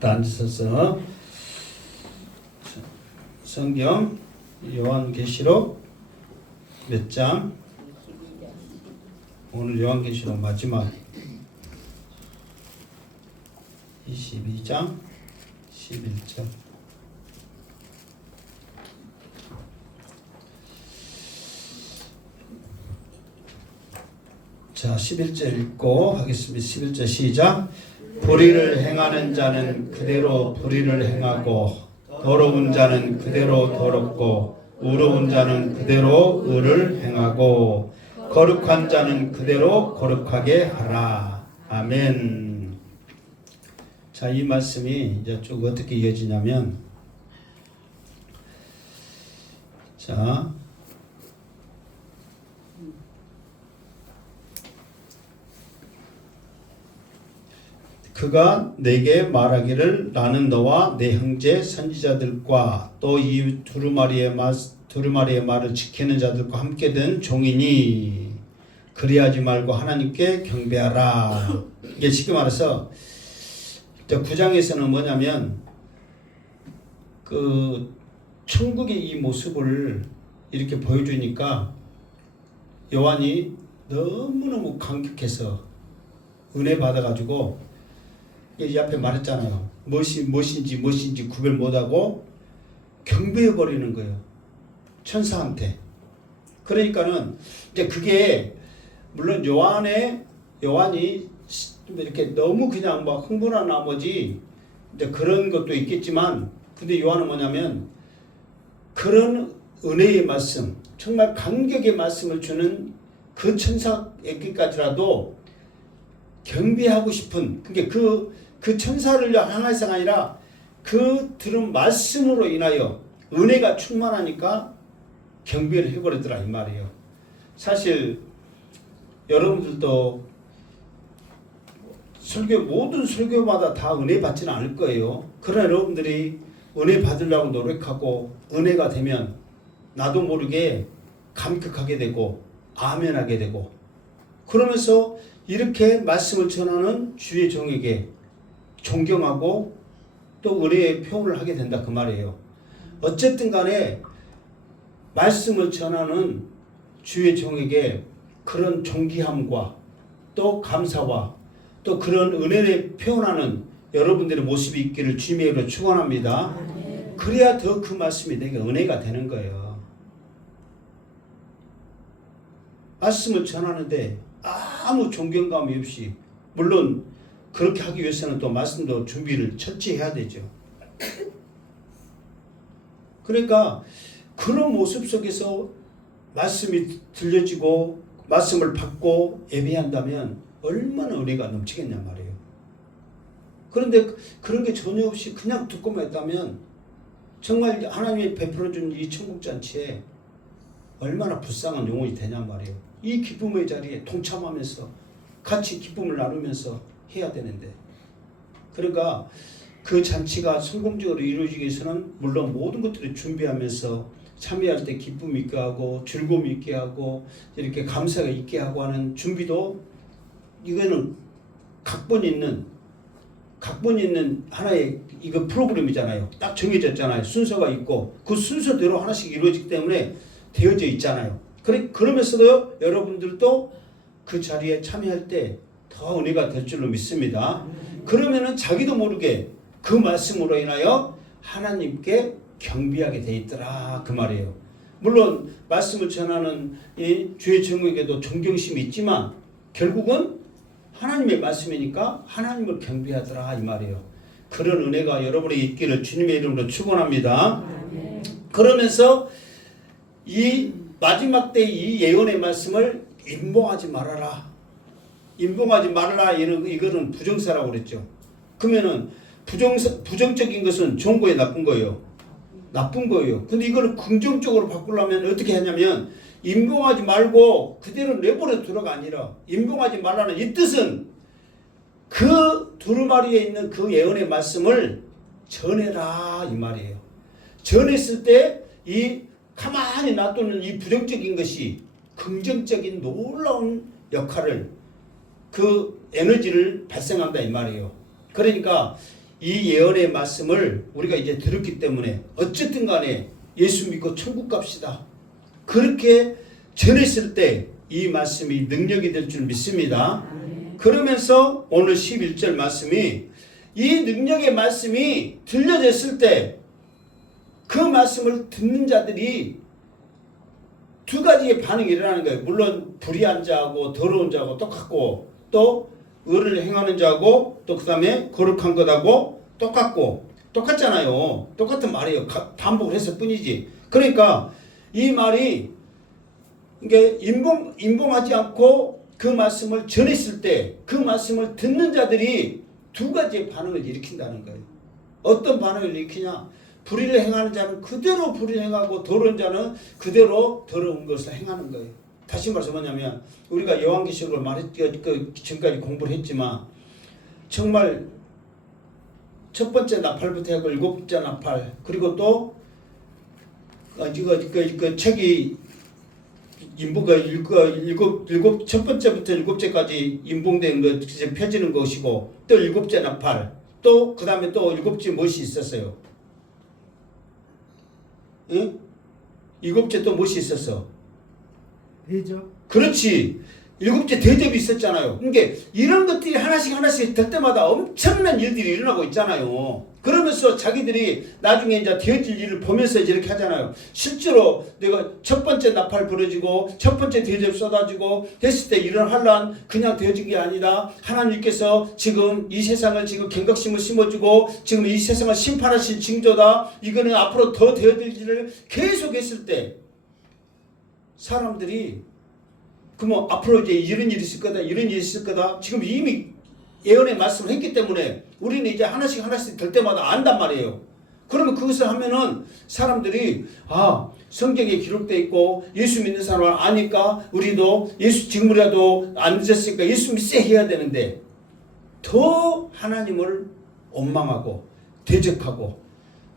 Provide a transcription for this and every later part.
다 앉으셔서 성경 요한계시록 몇 장? 오늘 요한계시록 마지막 22장 11절. 자, 11절 읽고 하겠습니다. 11절 시작. 불의를 행하는 자는 그대로 불의를 행하고 더러운 자는 그대로 더럽고 의로운 자는 그대로 의를 행하고 거룩한 자는 그대로 거룩하게 하라. 아멘. 자, 이 말씀이 이제 쭉 어떻게 이어지냐면, 자, 그가 내게 말하기를 나는 너와 내 형제 선지자들과 또 이 두루마리의 말을 지키는 자들과 함께 된 종이니 그리하지 말고 하나님께 경배하라. 이게 쉽게 말해서 9장에서는 뭐냐면 그 천국의 이 모습을 이렇게 보여주니까 요한이 너무너무 감격해서 은혜 받아가지고 이 앞에 말했잖아요. 무엇인지 구별 못하고 경배해버리는 거예요. 천사한테. 그러니까는 이제 그게 물론 요한이 이렇게 너무 그냥 막 흥분한 나머지 이제 그런 것도 있겠지만, 근데 요한은 뭐냐면 그런 은혜의 말씀, 정말 감격의 말씀을 주는 그 천사에게까지라도 경배하고 싶은, 그게 그 천사를 향해서가 아니라 그 들은 말씀으로 인하여 은혜가 충만하니까 경배를 해버리더라 이 말이에요. 사실 여러분들도 모든 설교마다 다 은혜 받지는 않을 거예요. 그러나 여러분들이 은혜 받으려고 노력하고 은혜가 되면 나도 모르게 감격하게 되고 아멘하게 되고, 그러면서 이렇게 말씀을 전하는 주의 종에게 존경하고 또 은혜의 표현을 하게 된다 그 말이에요. 어쨌든 간에 말씀을 전하는 주의 종에게 그런 존귀함과 또 감사와 또 그런 은혜를 표현하는 여러분들의 모습이 있기를 주님의 이름으로 축원합니다. 그래야 더 그 말씀이 내게 은혜가 되는 거예요. 말씀을 전하는데 아무 존경감이 없이, 물론 그렇게 하기 위해서는 또 말씀도 준비를 철저히 해야 되죠. 그러니까 그런 모습 속에서 말씀이 들려지고 말씀을 받고 예배한다면 얼마나 은혜가 넘치겠냔 말이에요. 그런데 그런 게 전혀 없이 그냥 듣고만 했다면 정말 하나님이 베풀어준 이 천국잔치에 얼마나 불쌍한 영혼이 되냔 말이에요. 이 기쁨의 자리에 동참하면서 같이 기쁨을 나누면서 해야 되는데, 그러니까 그 잔치가 성공적으로 이루어지기 위해서는 물론 모든 것들을 준비하면서 참여할 때 기쁨 있게 하고 즐거움 있게 하고 이렇게 감사가 있게 하고 하는 준비도, 이거는 각본 있는 하나의 이거 프로그램이잖아요. 딱 정해졌잖아요. 순서가 있고 그 순서대로 하나씩 이루어지기 때문에 되어져 있잖아요. 그러면서도 여러분들도 그 자리에 참여할 때 더 은혜가 될 줄로 믿습니다. 그러면은 자기도 모르게 그 말씀으로 인하여 하나님께 경배하게 돼 있더라 그 말이에요. 물론 말씀을 전하는 이 주의 종에게도 존경심이 있지만 결국은 하나님의 말씀이니까 하나님을 경배하더라 이 말이에요. 그런 은혜가 여러분에 있기를 주님의 이름으로 축원합니다. 그러면서 이 마지막 때 이 예언의 말씀을 임봉하지 말아라. 임봉하지 말아라. 이거는 부정사라고 그랬죠. 그러면은 부정적인 것은 좋은 거예요, 나쁜 거예요? 나쁜 거예요. 근데 이거를 긍정적으로 바꾸려면 어떻게 하냐면 임봉하지 말고 그대로 내버려 두라가 아니라, 임봉하지 말라는 이 뜻은 그 두루마리에 있는 그 예언의 말씀을 전해라 이 말이에요. 전했을 때 이 가만히 놔두는 이 부정적인 것이 긍정적인 놀라운 역할을, 그 에너지를 발생한다 이 말이에요. 그러니까 이 예언의 말씀을 우리가 이제 들었기 때문에 어쨌든 간에 예수 믿고 천국 갑시다. 그렇게 전했을 때 이 말씀이 능력이 될 줄 믿습니다. 그러면서 오늘 11절 말씀이 이 능력의 말씀이 들려졌을 때 그 말씀을 듣는 자들이 두 가지의 반응이 일어나는 거예요. 물론 불의한 자하고 더러운 자하고 똑같고 또 의를 행하는 자하고 또 그 다음에 거룩한 것하고 똑같잖아요. 똑같은 말이에요. 반복을 했을 뿐이지. 그러니까 이 말이 이게 인봉하지 않고 그 말씀을 전했을 때 그 말씀을 듣는 자들이 두 가지의 반응을 일으킨다는 거예요. 어떤 반응을 일으키냐? 불의를 행하는 자는 그대로 불의를 행하고 더러운 자는 그대로 더러운 것을 행하는 거예요. 다시 말해서 뭐냐면 우리가 요한계시록을 지금까지 공부를 했지만 정말 첫 번째 나팔부터 해서 일곱째 나팔 그리고 또 그 책이 첫 번째부터 일곱째까지 인봉된 것 펴지는 것이고 또 일곱째 나팔 또 그 다음에 또 일곱째 못이 있었어요. 응? 일곱째 또 못이 있었어. 대접. 그렇지. 일곱째 대접이 있었잖아요. 그러니까 이런 것들이 하나씩 될 때마다 엄청난 일들이 일어나고 있잖아요. 그러면서 자기들이 나중에 이제 되어질 일을 보면서 이렇게 하잖아요. 실제로 내가 첫 번째 나팔 부러지고 첫 번째 대접 쏟아지고 됐을 때 이런 환란 그냥 되어진 게 아니다. 하나님께서 지금 이 세상을 지금 경각심을 심어주고 지금 이 세상을 심판하실 징조다. 이거는 앞으로 더 되어질 일을 계속 했을 때 사람들이 그러면 앞으로 이제 이런 일이 있을 거다, 이런 일이 있을 거다. 지금 이미 예언의 말씀을 했기 때문에 우리는 이제 하나씩 될 때마다 안단 말이에요. 그러면 그것을 하면은 사람들이 성경에 기록되어 있고 예수 믿는 사람을 아니까 우리도 예수 지금이라도 안 믿었으니까 예수 믿세 해야 되는데 더 하나님을 원망하고 대적하고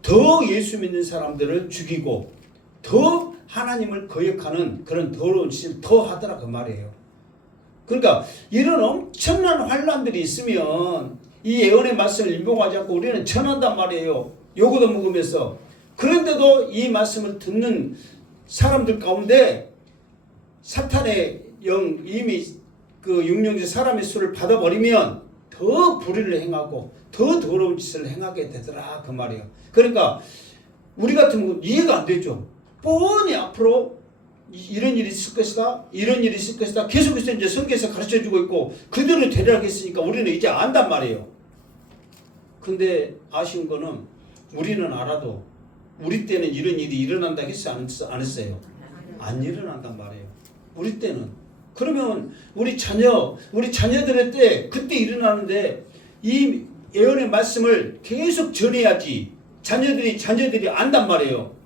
더 예수 믿는 사람들을 죽이고 더 하나님을 거역하는 그런 더러운 짓을 더 하더라 그 말이에요. 그러니까 이런 엄청난 환란들이 있으면 이 예언의 말씀을 인봉하지 않고 우리는 전한단 말이에요. 요거도 먹으면서. 그런데도 이 말씀을 듣는 사람들 가운데 사탄의 영 이미 그 육령제 사람의 수를 받아버리면 더 불의를 행하고 더 더러운 짓을 행하게 되더라 그 말이에요. 그러니까 우리 같으면 이해가 안 되죠. 뻔히 앞으로 이런 일이 있을 것이다. 이런 일이 있을 것이다. 계속해서 이제 성경에서 가르쳐주고 있고 그대로 되려겠으니까 우리는 이제 안단 말이에요. 근데 아쉬운 거는 우리는 알아도 우리 때는 이런 일이 일어난다 했어 안 했어요? 안 일어난단 말이에요. 우리 때는. 그러면 우리 자녀들의 때 그때 일어나는데 이 예언의 말씀을 계속 전해야지 자녀들이 안단 말이에요.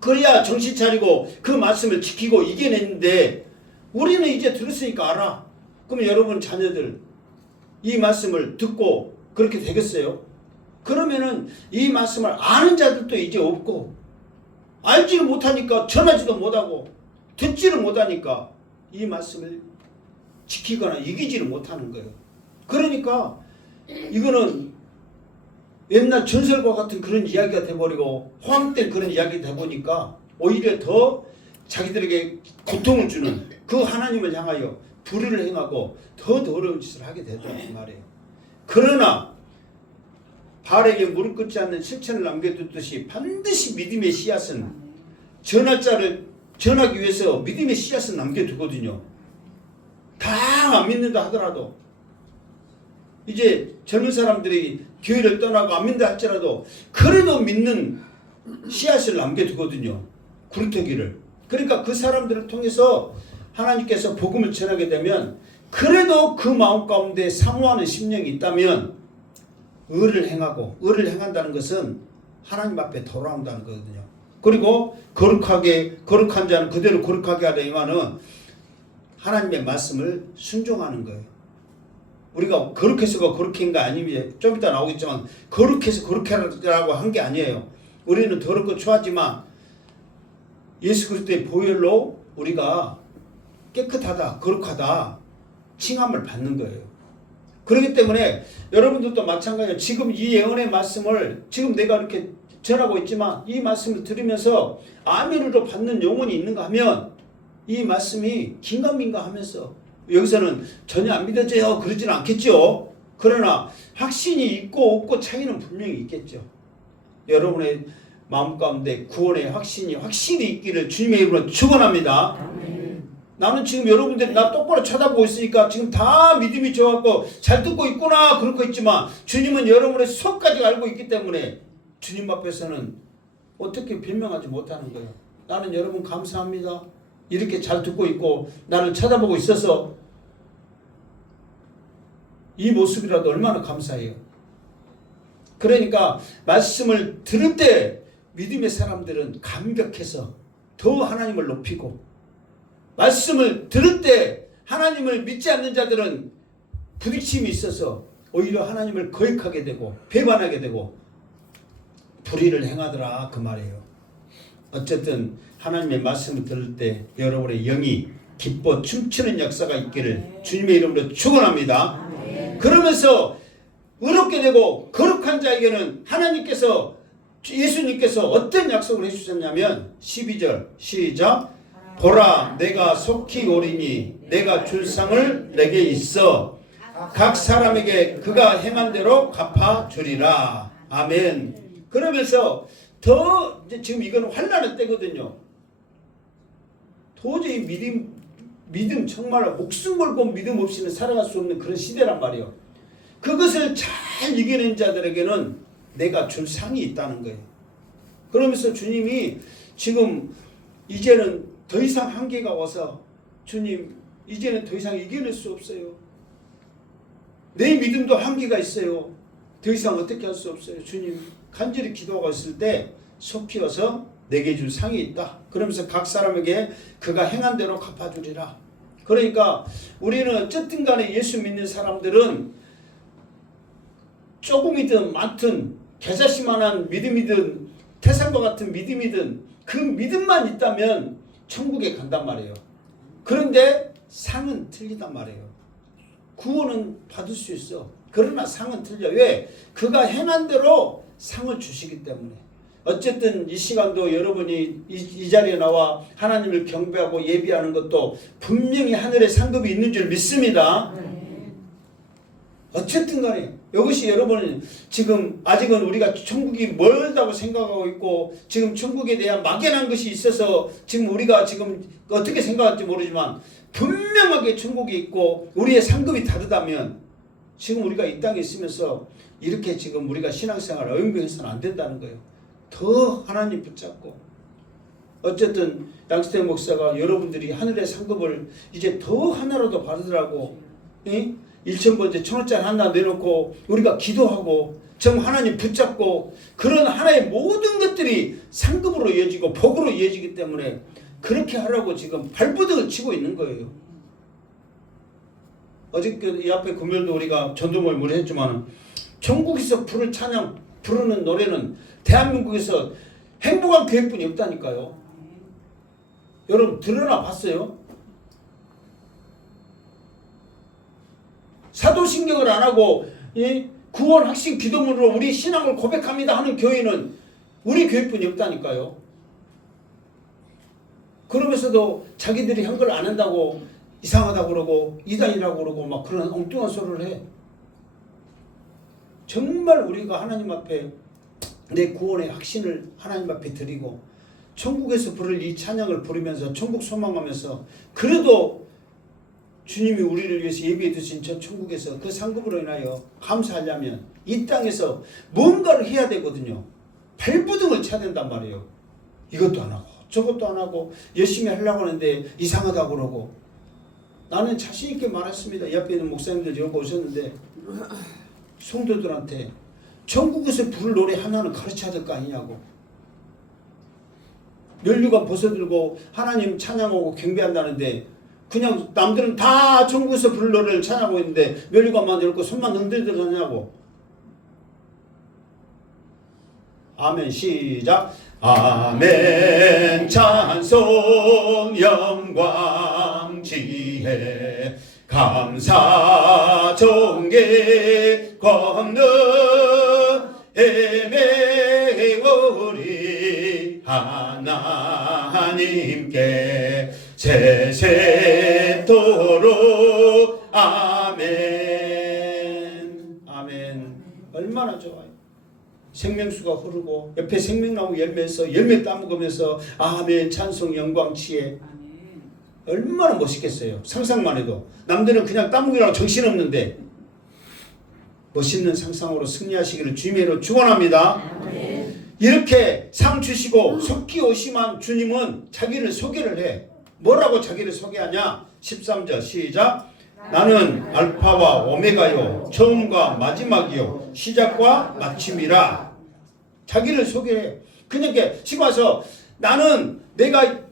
그래야 정신 차리고 그 말씀을 지키고 이겨냈는데 우리는 이제 들었으니까 알아. 그럼 여러분 자녀들 이 말씀을 듣고 그렇게 되겠어요? 그러면은 이 말씀을 아는 자들도 이제 없고 알지를 못하니까 전하지도 못하고 듣지를 못하니까 이 말씀을 지키거나 이기지를 못하는 거예요. 그러니까 이거는 옛날 전설과 같은 그런 이야기가 돼버리고 호황된 그런 이야기가 돼보니까 오히려 더 자기들에게 고통을 주는 그 하나님을 향하여 불의를 행하고 더 더러운 짓을 하게 되더라는 말이에요. 그러나 발에게 무릎 꿇지 않는 실천을 남겨두듯이 반드시 믿음의 씨앗은 전할 자를 전하기 위해서 믿음의 씨앗은 남겨두거든요. 다 안 믿는다 하더라도 이제 젊은 사람들이 교회를 떠나고 안 믿는다 할지라도 그래도 믿는 씨앗을 남겨두거든요. 구루터기를. 그러니까 그 사람들을 통해서 하나님께서 복음을 전하게 되면 그래도 그 마음 가운데 사모하는 심령이 있다면 의를 행한다는 것은 하나님 앞에 돌아온다는 거거든요. 그리고 거룩한 자는 그대로 거룩하게 하려 행하는 하나님의 말씀을 순종하는 거예요. 우리가 거룩해서가 거룩한 거 아니면 좀 이따 나오겠지만 거룩해서 그렇게 하라고 한 게 아니에요. 우리는 더럽고 추하지만 예수 그리스도의 보혈로 우리가 깨끗하다, 거룩하다 칭함을 받는 거예요. 그렇기 때문에 여러분들도 마찬가지예요. 지금 이 예언의 말씀을 지금 내가 이렇게 전하고 있지만 이 말씀을 들으면서 아멘으로 받는 영혼이 있는가 하면 이 말씀이 긴가민가 하면서 여기서는 전혀 안 믿어져요 그러지는 않겠죠. 그러나 확신이 있고 없고 차이는 분명히 있겠죠. 여러분의 마음 가운데 구원의 확신이 확실히 있기를 주님의 이름으로 축원합니다. 나는 지금 여러분들이 나 똑바로 쳐다보고 있으니까 지금 다 믿음이 좋았고 잘 듣고 있구나 그럴 거 있지만 주님은 여러분의 속까지 알고 있기 때문에 주님 앞에서는 어떻게 변명하지 못하는 거예요. 나는 여러분 감사합니다. 이렇게 잘 듣고 있고 나를 쳐다보고 있어서 이 모습이라도 얼마나 감사해요. 그러니까 말씀을 들을 때 믿음의 사람들은 감격해서 더 하나님을 높이고 말씀을 들을 때 하나님을 믿지 않는 자들은 부딪힘이 있어서 오히려 하나님을 거역하게 되고 배반하게 되고 불의를 행하더라 그 말이에요. 어쨌든 하나님의 말씀을 들을 때 여러분의 영이 기뻐 춤추는 역사가 있기를 주님의 이름으로 축원합니다. 그러면서 의롭게 되고 거룩한 자에게는 하나님께서 예수님께서 어떤 약속을 해주셨냐면 12절 시작 보라 내가 속히 오리니 내가 줄 상을 내게 있어 각 사람에게 그가 행한 대로 갚아주리라. 아멘. 그러면서 더 지금 이건 환난의 때거든요. 도저히 믿음 정말 목숨 걸고 믿음 없이는 살아갈 수 없는 그런 시대란 말이에요. 그것을 잘 이겨낸 자들에게는 내가 줄 상이 있다는 거예요. 그러면서 주님이 지금 이제는 더 이상 한계가 와서 주님 이제는 더 이상 이겨낼 수 없어요. 내 믿음도 한계가 있어요. 더 이상 어떻게 할 수 없어요. 주님 간절히 기도하고 있을 때 속히 와서 내게 줄 상이 있다. 그러면서 각 사람에게 그가 행한 대로 갚아주리라. 그러니까 우리는 어쨌든 간에 예수 믿는 사람들은 조금이든 많든 겨자씨만한 믿음이든 태산과 같은 믿음이든 그 믿음만 있다면 천국에 간단 말이에요. 그런데 상은 틀리단 말이에요. 구원은 받을 수 있어. 그러나 상은 틀려. 왜? 그가 행한 대로 상을 주시기 때문에. 어쨌든 이 시간도 여러분이 이 자리에 나와 하나님을 경배하고 예비하는 것도 분명히 하늘에 상급이 있는 줄 믿습니다. 어쨌든 간에 이것이 여러분 지금 아직은 우리가 천국이 멀다고 생각하고 있고 지금 천국에 대한 막연한 것이 있어서 지금 우리가 지금 어떻게 생각할지 모르지만 분명하게 천국이 있고 우리의 상급이 다르다면 지금 우리가 이 땅에 있으면서 이렇게 지금 우리가 신앙생활을 어영부영해서는 안 된다는 거예요. 더 하나님 붙잡고 어쨌든 양스태 목사가 여러분들이 하늘의 상급을 이제 더 하나라도 받으라고 1,000번째 1,000원짜리 하나 내놓고 우리가 기도하고 정 하나님 붙잡고 그런 하나의 모든 것들이 상급으로 이어지고 복으로 이어지기 때문에 그렇게 하라고 지금 발버둥을 치고 있는 거예요. 어저께 이 앞에 금요일도 우리가 전도모임을 했지만 천국에서 부를 찬양 부르는 노래는 대한민국에서 행복한 교회뿐이 없다니까요. 여러분 들어나 봤어요? 사도신경을 안 하고 구원 확신 기도문으로 우리 신앙을 고백합니다 하는 교회는 우리 교회뿐이 없다니까요. 그러면서도 자기들이 한 걸 안 한다고 이상하다고 그러고 이단이라고 그러고 막 그런 엉뚱한 소리를 해. 정말 우리가 하나님 앞에 내 구원의 확신을 하나님 앞에 드리고 천국에서 부를 이 찬양을 부르면서 천국 소망하면서 그래도 주님이 우리를 위해서 예비해 두신 저 천국에서 그 상급으로 인하여 감사하려면 이 땅에서 뭔가를 해야 되거든요. 발부둥을 쳐야 된단 말이에요. 이것도 안 하고 저것도 안 하고 열심히 하려고 하는데 이상하다고 그러고. 나는 자신 있게 말했습니다. 이 앞에 있는 목사님들 여기 오셨는데 성도들한테 천국에서 부를 노래 하나는 가르쳐야 될 거 아니냐고. 면류관 벗어들고 하나님 찬양하고 경배한다는데 그냥 남들은 다 천국에서 부를 노래를 찬양하고 있는데 면류관만 열고 손만 흔들들 하냐고. 아멘 시작. 아멘 찬송 영광 지혜 감사 존귀 권능 헤매오리 하나님께 세세토록 아멘. 아멘. 얼마나 좋아요. 생명수가 흐르고 옆에 생명나무 열매에서 열매 따먹으면서 아멘 찬송 영광 치에 얼마나 멋있겠어요. 상상만 해도. 남들은 그냥 따먹으라고 정신없는데 멋있는 상상으로 승리하시기를 주님으로 축원합니다. 이렇게 상 주시고 속기 오심한 주님은 자기를 소개를 해. 뭐라고 자기를 소개하냐? 13절 시작. 나는 알파와 오메가요 처음과 마지막이요 시작과 마침이라. 자기를 소개해. 그러니까 지금 와서 나는 내가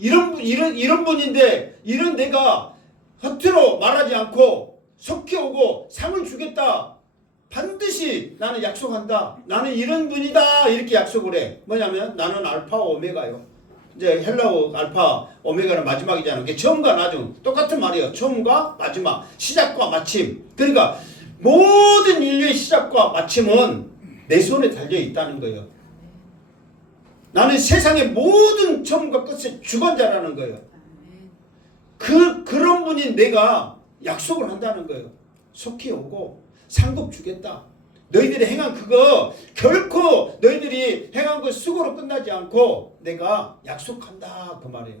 이런 분인데 이런 내가 겉으로 말하지 않고 속히 오고 상을 주겠다. 반드시 나는 약속한다. 나는 이런 분이다. 이렇게 약속을 해. 뭐냐면 나는 알파와 오메가요. 이제 헬라어 알파 오메가는 마지막이잖아. 그게 처음과 나중 똑같은 말이에요. 처음과 마지막, 시작과 마침. 그러니까 모든 인류의 시작과 마침은 내 손에 달려 있다는 거예요. 나는 세상의 모든 처음과 끝의 주관자라는 거예요. 그런 분인 내가 약속을 한다는 거예요. 속히 오고 상급 주겠다. 너희들이 행한 그거 결코 너희들이 행한 거 수고로 끝나지 않고 내가 약속한다 그 말이에요.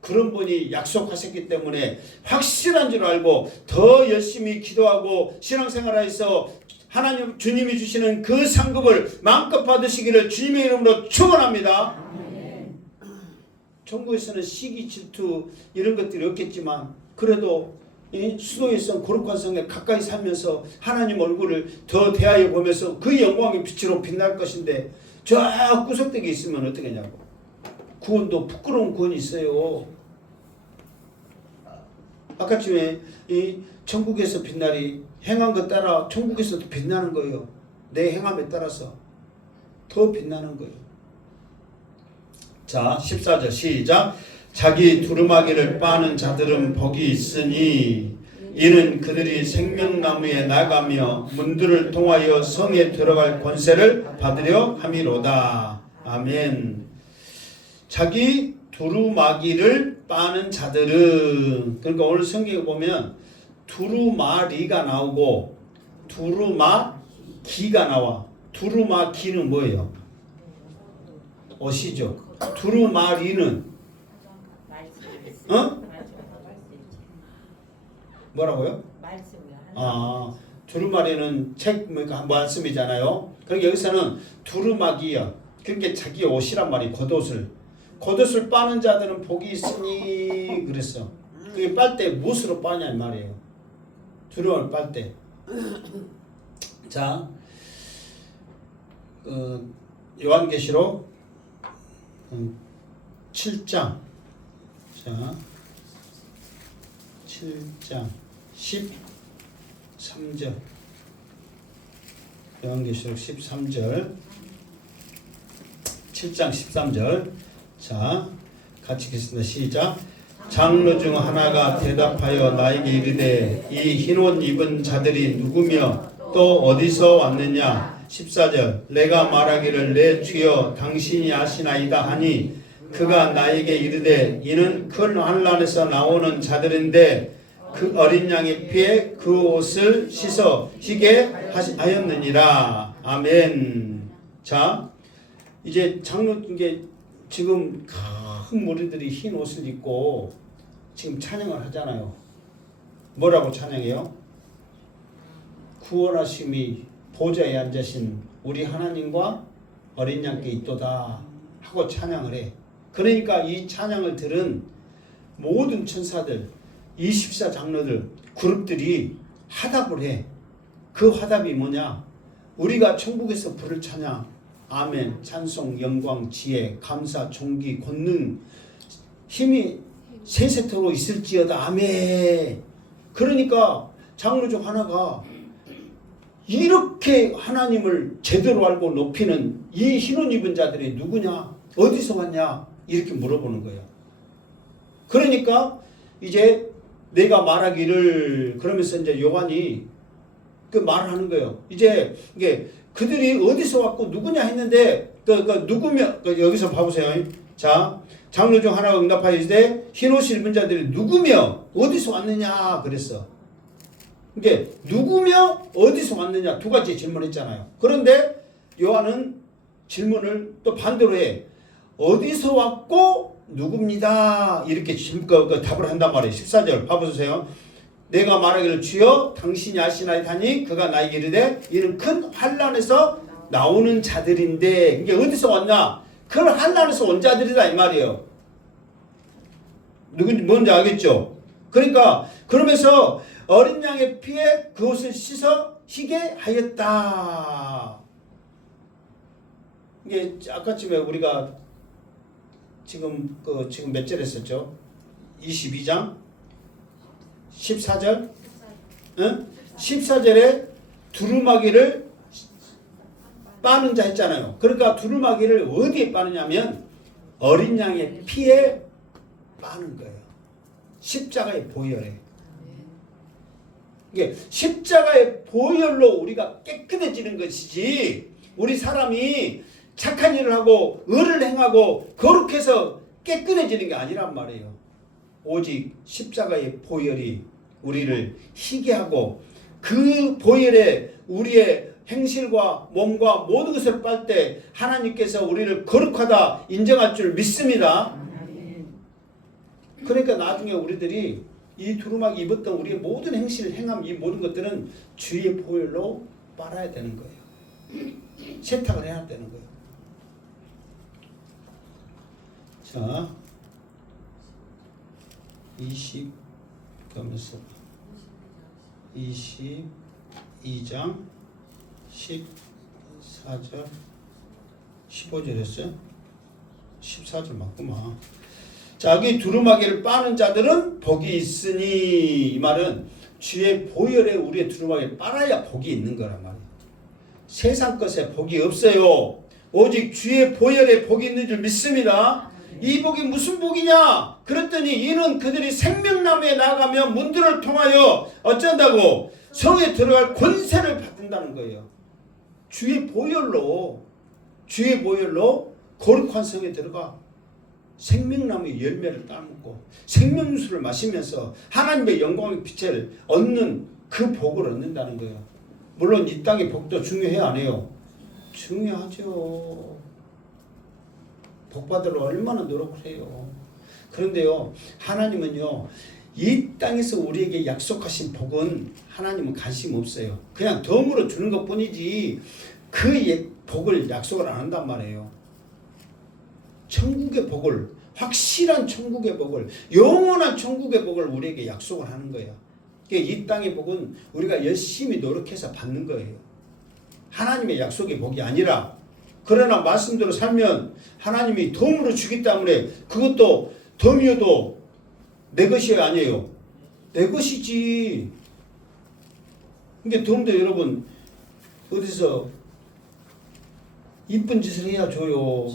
그런 분이 약속하셨기 때문에 확실한 줄 알고 더 열심히 기도하고 신앙생활에서 하나님 주님이 주시는 그 상급을 마음껏 받으시기를 주님의 이름으로 축원합니다. 천국에서는 시기 질투 이런 것들이 없겠지만 그래도 이 수도에서 거룩한 성에 가까이 살면서 하나님 얼굴을 더 대하여 보면서 그 영광의 빛으로 빛날 것인데 저 구석대기에 있으면 어떻게 하냐고. 구원도 부끄러운 구원이 있어요. 아까쯤에 이 천국에서 빛날이 행한 것 따라 천국에서도 빛나는 거예요. 내 행함에 따라서 더 빛나는 거예요. 자 14절 시작. 자기 두루마기를 빠는 자들은 복이 있으니 이는 그들이 생명나무에 나가며 문들을 통하여 성에 들어갈 권세를 받으려 함이로다. 아멘. 자기 두루마기를 빠는 자들은, 그러니까 오늘 성경에 보면 두루마리가 나오고 두루마기가 나와. 두루마기는 뭐예요? 옷이죠. 두루마리는 뭐라고요? 두루마리는 책 말씀이잖아요. 그러니까 여기서는 두루마기야. 그러니까 자기 옷이란 말이 겉옷을 빠는 자들은 복이 있으니 그랬어. 그게 빨 때 무엇으로 빠냐 이 말이에요. 두루마리를 빨 때. 자, 요한계시록 7장. 자, 7장 13절. 요한계시록 13절. 7장 13절. 자, 같이 읽겠습니다. 시작. 장로 중 하나가 대답하여 나에게 이르되 이 흰옷 입은 자들이 누구며 또 어디서 왔느냐. 14절. 내가 말하기를 내 주여 당신이 아시나이다 하니 그가 나에게 이르되 이는 큰 환난에서 나오는 자들인데 그 어린 양의 피에 그 옷을 씻어 희게 하였느니라. 아멘. 자, 이제 장로께 지금 큰 무리들이 흰 옷을 입고 지금 찬양을 하잖아요. 뭐라고 찬양해요? 구원하심이 보좌에 앉으신 우리 하나님과 어린 양께 있도다 하고 찬양을 해. 그러니까 이 찬양을 들은 모든 천사들 24장로들 그룹들이 화답을 해. 그 화답이 뭐냐? 우리가 천국에서 부를 찬양 아멘 찬송 영광 지혜 감사 존귀 권능 힘이 세세토록 있을지어다 아멘. 그러니까 장로 중 하나가 이렇게 하나님을 제대로 알고 높이는 이 흰옷 입은 자들이 누구냐? 어디서 왔냐? 이렇게 물어보는 거예요. 그러니까 이제 내가 말하기를 그러면서 이제 요한이 그 말을 하는 거예요. 이제 이게 그들이 어디서 왔고 누구냐 했는데 그 누구며 여기서 봐보세요. 자, 장로 중 하나가 응답하여 이르되 흰 옷을 입은 자들이 누구며 어디서 왔느냐 그랬어. 이게 누구며 어디서 왔느냐 두 가지 질문했잖아요. 그런데 요한은 질문을 또 반대로 해. 어디서 왔고 누굽니다. 이렇게 답을 한단 말이에요. 14절 봐보세요. 내가 말하기를 주여 당신이 아시나이다니 그가 나에게 이르되 이는 큰 환난에서 나오는 자들인데 이게 어디서 왔냐? 그 환난에서 온 자들이다 이 말이에요. 누군지 뭔지 알겠죠? 그러니까 그러면서 어린 양의 피에 그옷을 씻어 희게 하였다. 이게 아까쯤에 우리가 지금 몇 절 했었죠? 22장 14절? 응? 14절에 두루마기를 빠는 자 했잖아요. 그러니까 두루마기를 어디에 빠느냐면 어린 양의 피에 빠는 거예요. 십자가의 보혈에. 이게 십자가의 보혈로 우리가 깨끗해지는 것이지 우리 사람이 착한 일을 하고 의를 행하고 거룩해서 깨끗해지는 게 아니란 말이에요. 오직 십자가의 보혈이 우리를 희게 하고 그 보혈에 우리의 행실과 몸과 모든 것을 빨 때 하나님께서 우리를 거룩하다 인정할 줄 믿습니다. 그러니까 나중에 우리들이 이 두루마기 입었던 우리의 모든 행실, 행함 이 모든 것들은 주의 보혈로 빨아야 되는 거예요. 세탁을 해야 되는 거예요. 자, 22장 14절 15절 했어요? 14절 맞구만. 자기 두루마기를 빠는 자들은 복이 있으니 이 말은 주의 보혈에 우리의 두루마기를 빨아야 복이 있는 거란 말이에요. 세상 것에 복이 없어요. 오직 주의 보혈에 복이 있는 줄 믿습니다. 이 복이 무슨 복이냐? 그랬더니 이는 그들이 생명나무에 나가며 문들을 통하여 어쩐다고 성에 들어갈 권세를 받는다는 거예요. 주의 보혈로 거룩한 성에 들어가 생명나무의 열매를 따먹고 생명수를 마시면서 하나님의 영광의 빛을 얻는 그 복을 얻는다는 거예요. 물론 이 땅의 복도 중요해요, 안 해요? 중요하죠. 복 받으러 얼마나 노력을 해요. 그런데요, 하나님은요, 이 땅에서 우리에게 약속하신 복은 하나님은 관심 없어요. 그냥 덤으로 주는 것 뿐이지 그 복을 약속을 안 한단 말이에요. 천국의 복을, 확실한 천국의 복을, 영원한 천국의 복을 우리에게 약속을 하는 거예요. 이 땅의 복은 우리가 열심히 노력해서 받는 거예요. 하나님의 약속의 복이 아니라, 그러나 말씀대로 살면 하나님이 덤으로 주기 때문에 그것도 덤이어도 내 것이 아니에요. 내 것이지. 그러니까 덤도 여러분 어디서 이쁜 짓을 해야 줘요.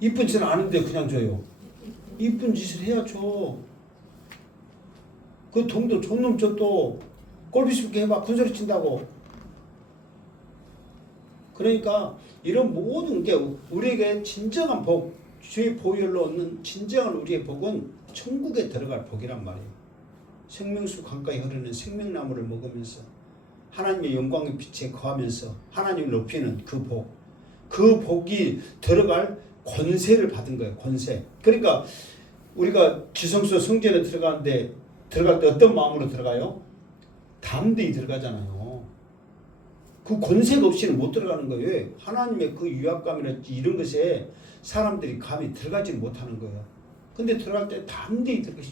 이쁜 짓을 아는데 그냥 줘요. 이쁜 짓을 해야 줘. 그 돈도 존놈 줬도 꼴비스럽게 해봐. 군소리 친다고. 그러니까 이런 모든 게 우리에게 진정한 복, 주의 보혈로 얻는 진정한 우리의 복은 천국에 들어갈 복이란 말이에요. 생명수 강가에 흐르는 생명나무를 먹으면서 하나님의 영광의 빛에 거하면서 하나님을 높이는 그 복. 그 복이 들어갈 권세를 받은 거예요. 권세. 그러니까 우리가 지성소 성전에 들어갈 때 어떤 마음으로 들어가요? 담대히 들어가잖아요. 그 권세가 없이는 못 들어가는 거예요. 하나님의 그 유압감이나 이런 것에 사람들이 감히 들어가지 못하는 거예요. 근데 들어갈 때 담대히 들어가,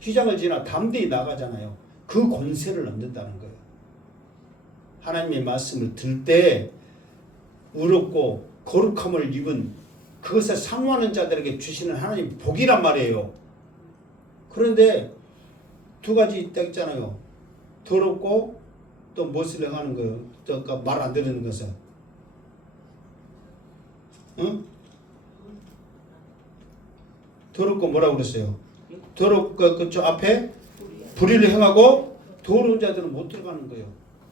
휘장을 지나 담대히 나가잖아요. 그 권세를 얻는다는 거예요. 하나님의 말씀을 들 때 의롭고 거룩함을 입은 그것에 사모하는 자들에게 주시는 하나님 복이란 말이에요. 그런데 두 가지 있다 있잖아요. 더럽고 또 무엇을 행하는 거예요. 또 말 안 듣는 것은. 응? 더럽고 뭐라고 그랬어요? 더럽고 그저 앞에 불의를 행하고 더러운 자들은 못 들어가는 거예요.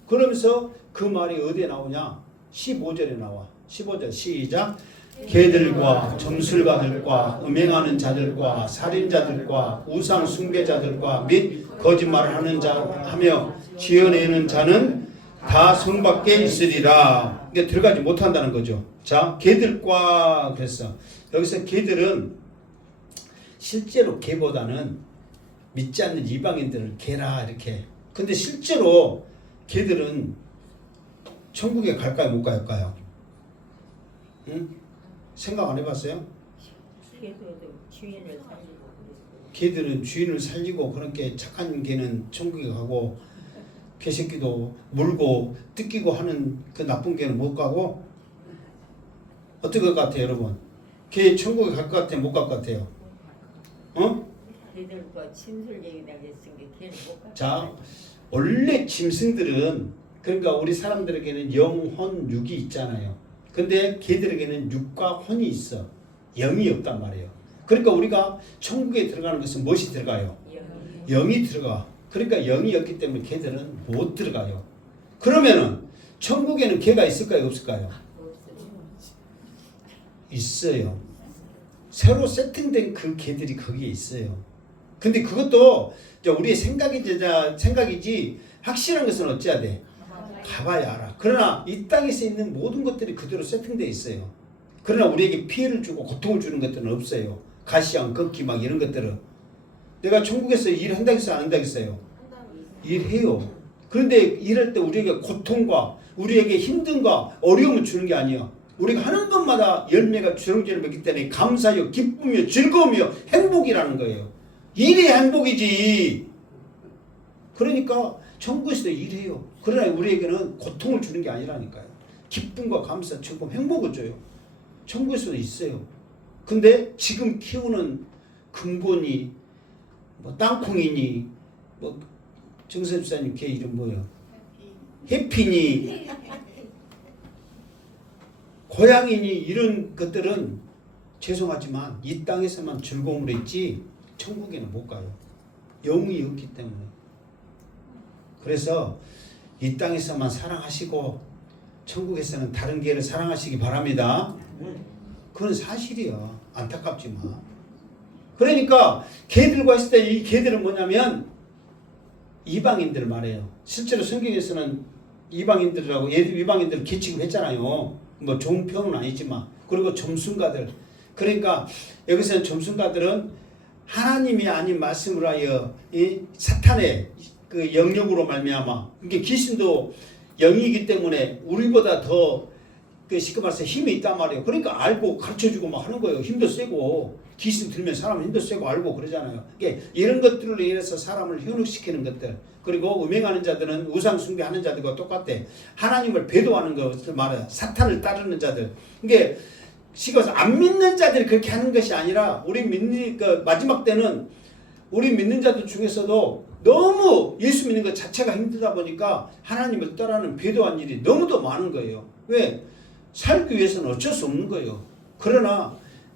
그러면서 그 말이 어디에 나오냐? 15절에 나와. 15절 시작. 개들과 점술가들과 음행하는 자들과 살인자들과 우상 숭배자들과 및 거짓말을 하는 자 하며 지어내는 자는 다 성 밖에 있으리라. 이게 들어가지 못한다는 거죠. 자, 개들과 그랬어. 여기서 개들은 실제로 개보다는 믿지 않는 이방인들을 개라 이렇게. 근데 실제로 개들은 천국에 갈까요, 못 갈까요? 응? 생각 안 해봤어요? 개들은 주인을 살리고 그렇게 착한 개는 천국에 가고 개새끼도 물고 뜯기고 하는 그 나쁜 개는 못 가고 어떨 것 같아요, 여러분? 개 천국에 갈 것 같아요, 못 갈 것 같아요? 어? 개들과 짐승 얘기나 했으니까 걔는 못 가. 자, 원래 짐승들은 그러니까 우리 사람들에게는 영혼, 육이 있잖아요. 근데 개들에게는 육과 혼이 있어. 영이 없단 말이에요. 그러니까 우리가 천국에 들어가는 것은 무엇이 들어가요? 영이 들어가. 그러니까 영이 없기 때문에 개들은 못 들어가요. 그러면은 천국에는 개가 있을까요, 없을까요? 있어요. 새로 세팅된 그 개들이 거기에 있어요. 근데 그것도 우리의 생각이지 확실한 것은 어찌해야 돼? 가봐야 알아. 그러나 이 땅에서 있는 모든 것들이 그대로 세팅되어 있어요. 그러나 우리에게 피해를 주고 고통을 주는 것들은 없어요. 가시양, 걷기 막 이런 것들은. 내가 천국에서 일한다겠어요, 안 한다겠어요? 일해요. 그런데 일할 때 우리에게 고통과 우리에게 힘듦과 어려움을 주는 게 아니야. 우리가 하는 것마다 열매가 주렁주렁 맺기 때문에 감사요, 기쁨이요, 즐거움이요, 행복이라는 거예요. 일이 행복이지. 그러니까 천국에서도 일해요. 그러나 우리에게는 고통을 주는 게 아니라니까요. 기쁨과 감사, 즐거움, 행복을 줘요. 천국에서도 있어요. 근데 지금 키우는 근본이 뭐 땅콩이니 뭐 정선집사님 걔 이름 뭐예요? 해피니 고양이니 이런 것들은 죄송하지만 이 땅에서만 즐거움으로 있지 천국에는 못 가요. 영이 없기 때문에. 그래서 이 땅에서만 사랑하시고 천국에서는 다른 개를 사랑하시기 바랍니다. 그건 사실이야. 안타깝지만. 그러니까 개들과 있을 때 이 개들은 뭐냐면 이방인들을 말해요. 실제로 성경에서는 이방인들이라고 이방인들을 개 취급했잖아요. 뭐 좋은 표현은 아니지만. 그리고 점순가들. 그러니까 여기서 점순가들은 하나님이 아닌 말씀을 하여 이 사탄의 그 영역으로 말미암아. 그러니까 귀신도 영이기 때문에 우리보다 더 그 쉽게 말해서 힘이 있단 말이에요. 그러니까 알고 가르쳐주고 막 하는 거예요. 힘도 세고 귀신 들면 사람은 힘도 세고 알고 그러잖아요. 그러니까 이런 것들로 인해서 사람을 현혹시키는 것들. 그리고 음행하는 자들은 우상 숭배하는 자들과 똑같대. 하나님을 배도하는 것을 말해요. 사탄을 따르는 자들. 그러니까 시가서 안 믿는 자들이 그렇게 하는 것이 아니라 우리 믿는 그 마지막 때는 우리 믿는 자들 중에서도 너무 예수 믿는 것 자체가 힘들다 보니까 하나님을 따르는 배도한 일이 너무도 많은 거예요. 왜? 살기 위해서는 어쩔 수 없는 거예요. 그러나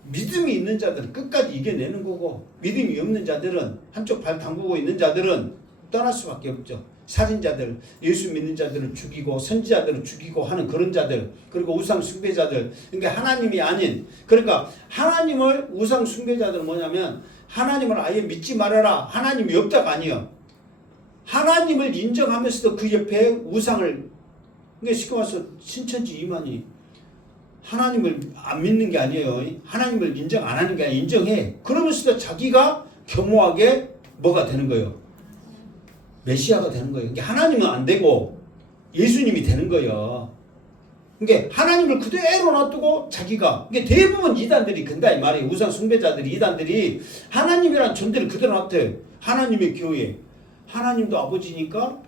믿음이 있는 자들은 끝까지 이겨내는 거고 믿음이 없는 자들은 한쪽 발 담그고 있는 자들은 떠날 수밖에 없죠. 살인자들, 예수 믿는 자들을 죽이고 선지자들을 죽이고 하는 그런 자들, 그리고 우상 숭배자들. 그러니까 하나님이 아닌, 그러니까 하나님을 우상 숭배자들은 뭐냐면 하나님을 아예 믿지 말아라. 하나님이 없다가 아니에요. 하나님을 인정하면서도 그 옆에 우상을, 그러니까 쉽게 말해서 신천지 이만희 하나님을 안 믿는 게 아니에요. 하나님을 인정 안 하는 게 아니라 인정해. 그러면서도 자기가 겸허하게 뭐가 되는 거예요? 메시아가 되는 거예요. 그러니까 하나님은 안 되고 예수님이 되는 거예요. 그러니까 하나님을 그대로 놔두고 자기가, 그러니까 대부분 이단들이 근다 이 말이에요. 우상 숭배자들이, 이단들이 하나님이란 존재를 그대로 놔둬요. 하나님의 교회, 하나님도 아버지니까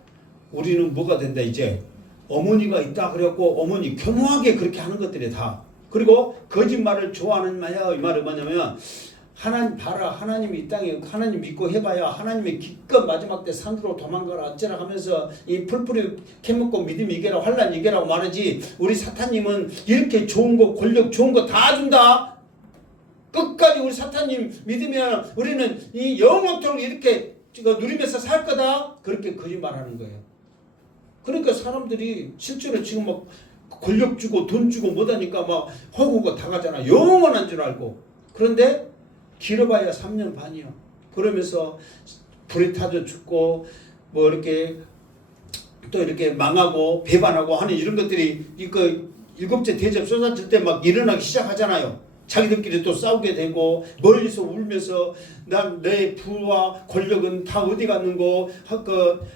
우리는 뭐가 된다 이제 어머니가 있다 그래갖고 어머니 겸허하게 그렇게 하는 것들이 다. 그리고 거짓말을 좋아하는 말이야. 이 말은 뭐냐면 하나님 봐라. 하나님이 이 땅에 하나님 믿고 해봐야 하나님의 기껏 마지막 때 산으로 도망가라 어쩌라 하면서 이 풀뿌리 캐먹고 믿음 이겨라 환난 이겨라고 말하지. 우리 사탄님은 이렇게 좋은 거 권력 좋은 거 다 준다. 끝까지 우리 사탄님 믿으면 우리는 이 영원토록 이렇게 누리면서 살 거다. 그렇게 거짓말하는 거예요. 그러니까 사람들이 실제로 지금 막 권력 주고 돈 주고 못하니까 막 허구가 다 가잖아. 영원한 줄 알고. 그런데 길어봐야 3년 반이요. 그러면서 불에 타져 죽고 뭐 이렇게 또 이렇게 망하고 배반하고 하는 이런 것들이 그 일곱째 대접 쏟아질 때 막 일어나기 시작하잖아요. 자기들끼리 또 싸우게 되고 멀리서 울면서 난 내 부와 권력은 다 어디 갔는고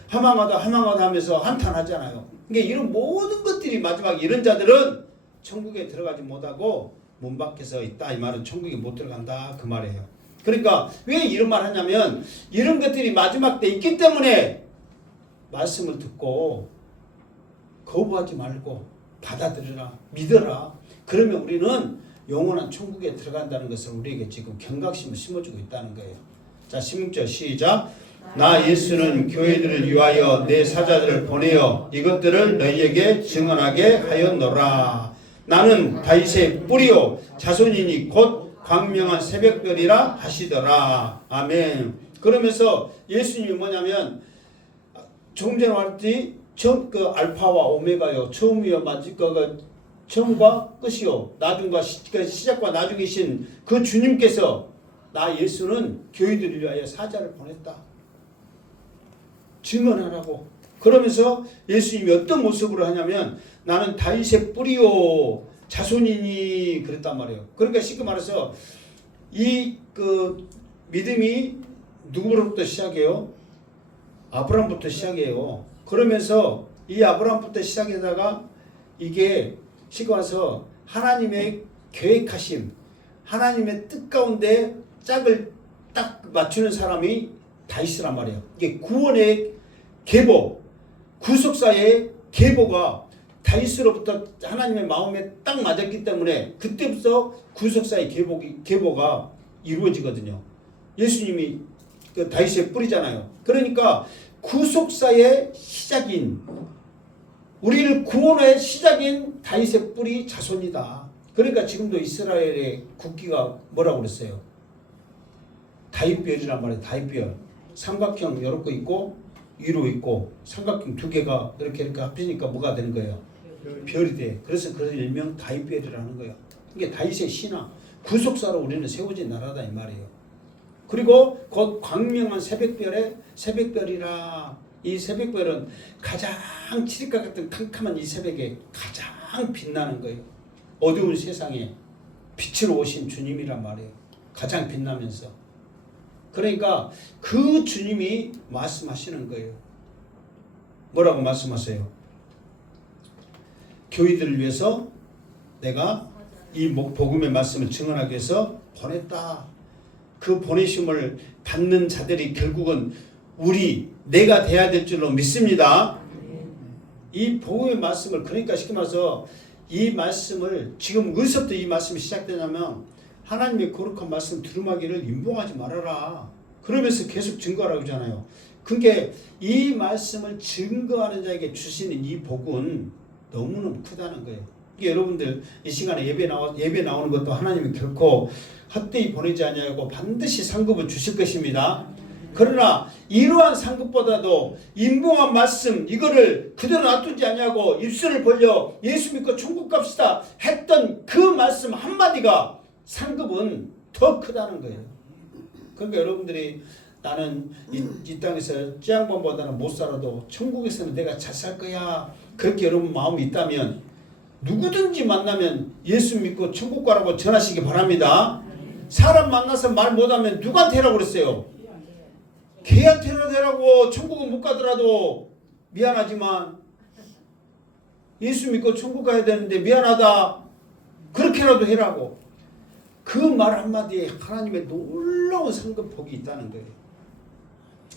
하망하다 하면서 한탄하잖아요. 그러니까 이런 모든 것들이 마지막 이런 자들은 천국에 들어가지 못하고 문 밖에서 있다. 이 말은 천국에 못 들어간다 그 말이에요. 그러니까 왜 이런 말 하냐면 이런 것들이 마지막 때 있기 때문에 말씀을 듣고 거부하지 말고 받아들여라, 믿어라. 그러면 우리는 영원한 천국에 들어간다는 것을 우리에게 지금 경각심을 심어주고 있다는 거예요. 자, 16절 시작. 나 예수는 교회들을 위하여 내 사자들을 보내어 이것들을 너희에게 증언하게 하였노라. 나는 다윗의 뿌리요 자손이니 곧 광명한 새벽별이라 하시더라. 아멘. 그러면서 예수님이 뭐냐면 조금 전에 말했지 그 알파와 오메가요 처음이요 처음과 끝이요 나중과 시작과 나중이신 그 주님께서 나 예수는 교회들을 위하여 사자를 보냈다. 증언하라고. 그러면서 예수님이 어떤 모습으로 하냐면 나는 다윗의 뿌리요 자손이니 그랬단 말이에요. 그러니까 쉽게 말해서 이 그 믿음이 누구로부터 시작해요? 아브라함부터 시작해요. 그러면서 이 아브라함부터 시작해다가 이게 쉽게 말해서 하나님의 계획하심, 하나님의 뜻 가운데 짝을 딱 맞추는 사람이 다윗이란 말이에요. 이게 구원의 계보, 구속사의 계보가 다윗으로부터 하나님의 마음에 딱 맞았기 때문에 그때부터 구속사의 계보가 이루어지거든요. 예수님이 그 다윗의 뿌리잖아요. 그러니까 구속사의 시작인 우리를 구원의 시작인 다윗의 뿌리 자손이다. 그러니까 지금도 이스라엘의 국기가 뭐라고 그랬어요? 다윗별이란 말이에요. 다윗별. 삼각형 여러 거 있고 위로 있고 삼각형 두 개가 이렇게 합치니까 뭐가 되는 거예요? 별이 돼. 그래서 일명 다윗별이라는 거예요. 이게 다윗의 신화. 구속사로 우리는 세워진 나라다 이 말이에요. 그리고 곧 광명한 새벽별이라. 이 새벽별은 가장 칠흑과 같은 캄캄한 이 새벽에 가장 빛나는 거예요. 어두운 세상에 빛으로 오신 주님이란 말이에요. 가장 빛나면서. 그러니까 그 주님이 말씀하시는 거예요. 뭐라고 말씀하세요? 교회들을 위해서 내가 이 복음의 말씀을 증언하기 위해서 보냈다. 그 보내심을 받는 자들이 결국은 내가 돼야 될 줄로 믿습니다. 이 복음의 말씀을 그러니까 쉽게 말해서 이 말씀을 지금 어디서부터 이 말씀이 시작되냐면 하나님의 거룩한 말씀 두루마기를 임봉하지 말아라. 그러면서 계속 증거하라고 하잖아요. 그게 이 말씀을 증거하는 자에게 주시는 이 복은 너무너무 크다는 거예요. 이게 여러분들 이 시간에 예배 나오는 것도 하나님이 결코 헛되이 보내지 않냐고 반드시 상급을 주실 것입니다. 그러나 이러한 상급보다도 임봉한 말씀 이거를 그대로 놔두지 않냐고 입술을 벌려 예수 믿고 천국 갑시다 했던 그 말씀 한마디가 상급은 더 크다는 거예요. 그러니까 여러분들이 나는 이 땅에서 찌양반보다는 못 살아도 천국에서는 내가 잘 살 거야 그렇게 여러분 마음이 있다면 누구든지 만나면 예수 믿고 천국 가라고 전하시기 바랍니다. 사람 만나서 말 못하면 누구한테 하라고 그랬어요? 걔한테라도 하라고. 천국은 못 가더라도 미안하지만 예수 믿고 천국 가야 되는데 미안하다 그렇게라도 해라고. 그 말 한마디에 하나님의 놀라운 상급복이 있다는 거예요.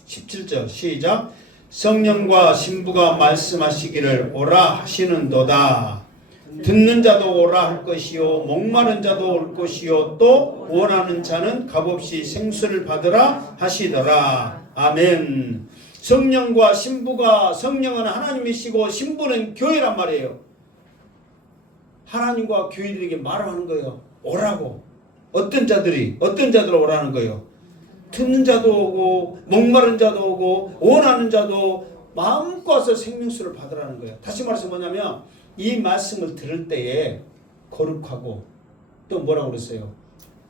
17절 시작. 성령과 신부가 말씀하시기를 오라 하시는도다. 듣는 자도 오라 할 것이요 목마른 자도 올 것이요 또 원하는 자는 값없이 생수를 받으라 하시더라. 아멘. 성령과 신부가 성령은 하나님이시고 신부는 교회란 말이에요. 하나님과 교회들에게 말을 하는 거예요. 오라고. 어떤 자들 오라는 거예요. 듣는 자도 오고 목마른 자도 오고 원하는 자도 마음껏 와서 생명수를 받으라는 거예요. 다시 말해서 뭐냐면 이 말씀을 들을 때에 거룩하고 또 뭐라고 그랬어요?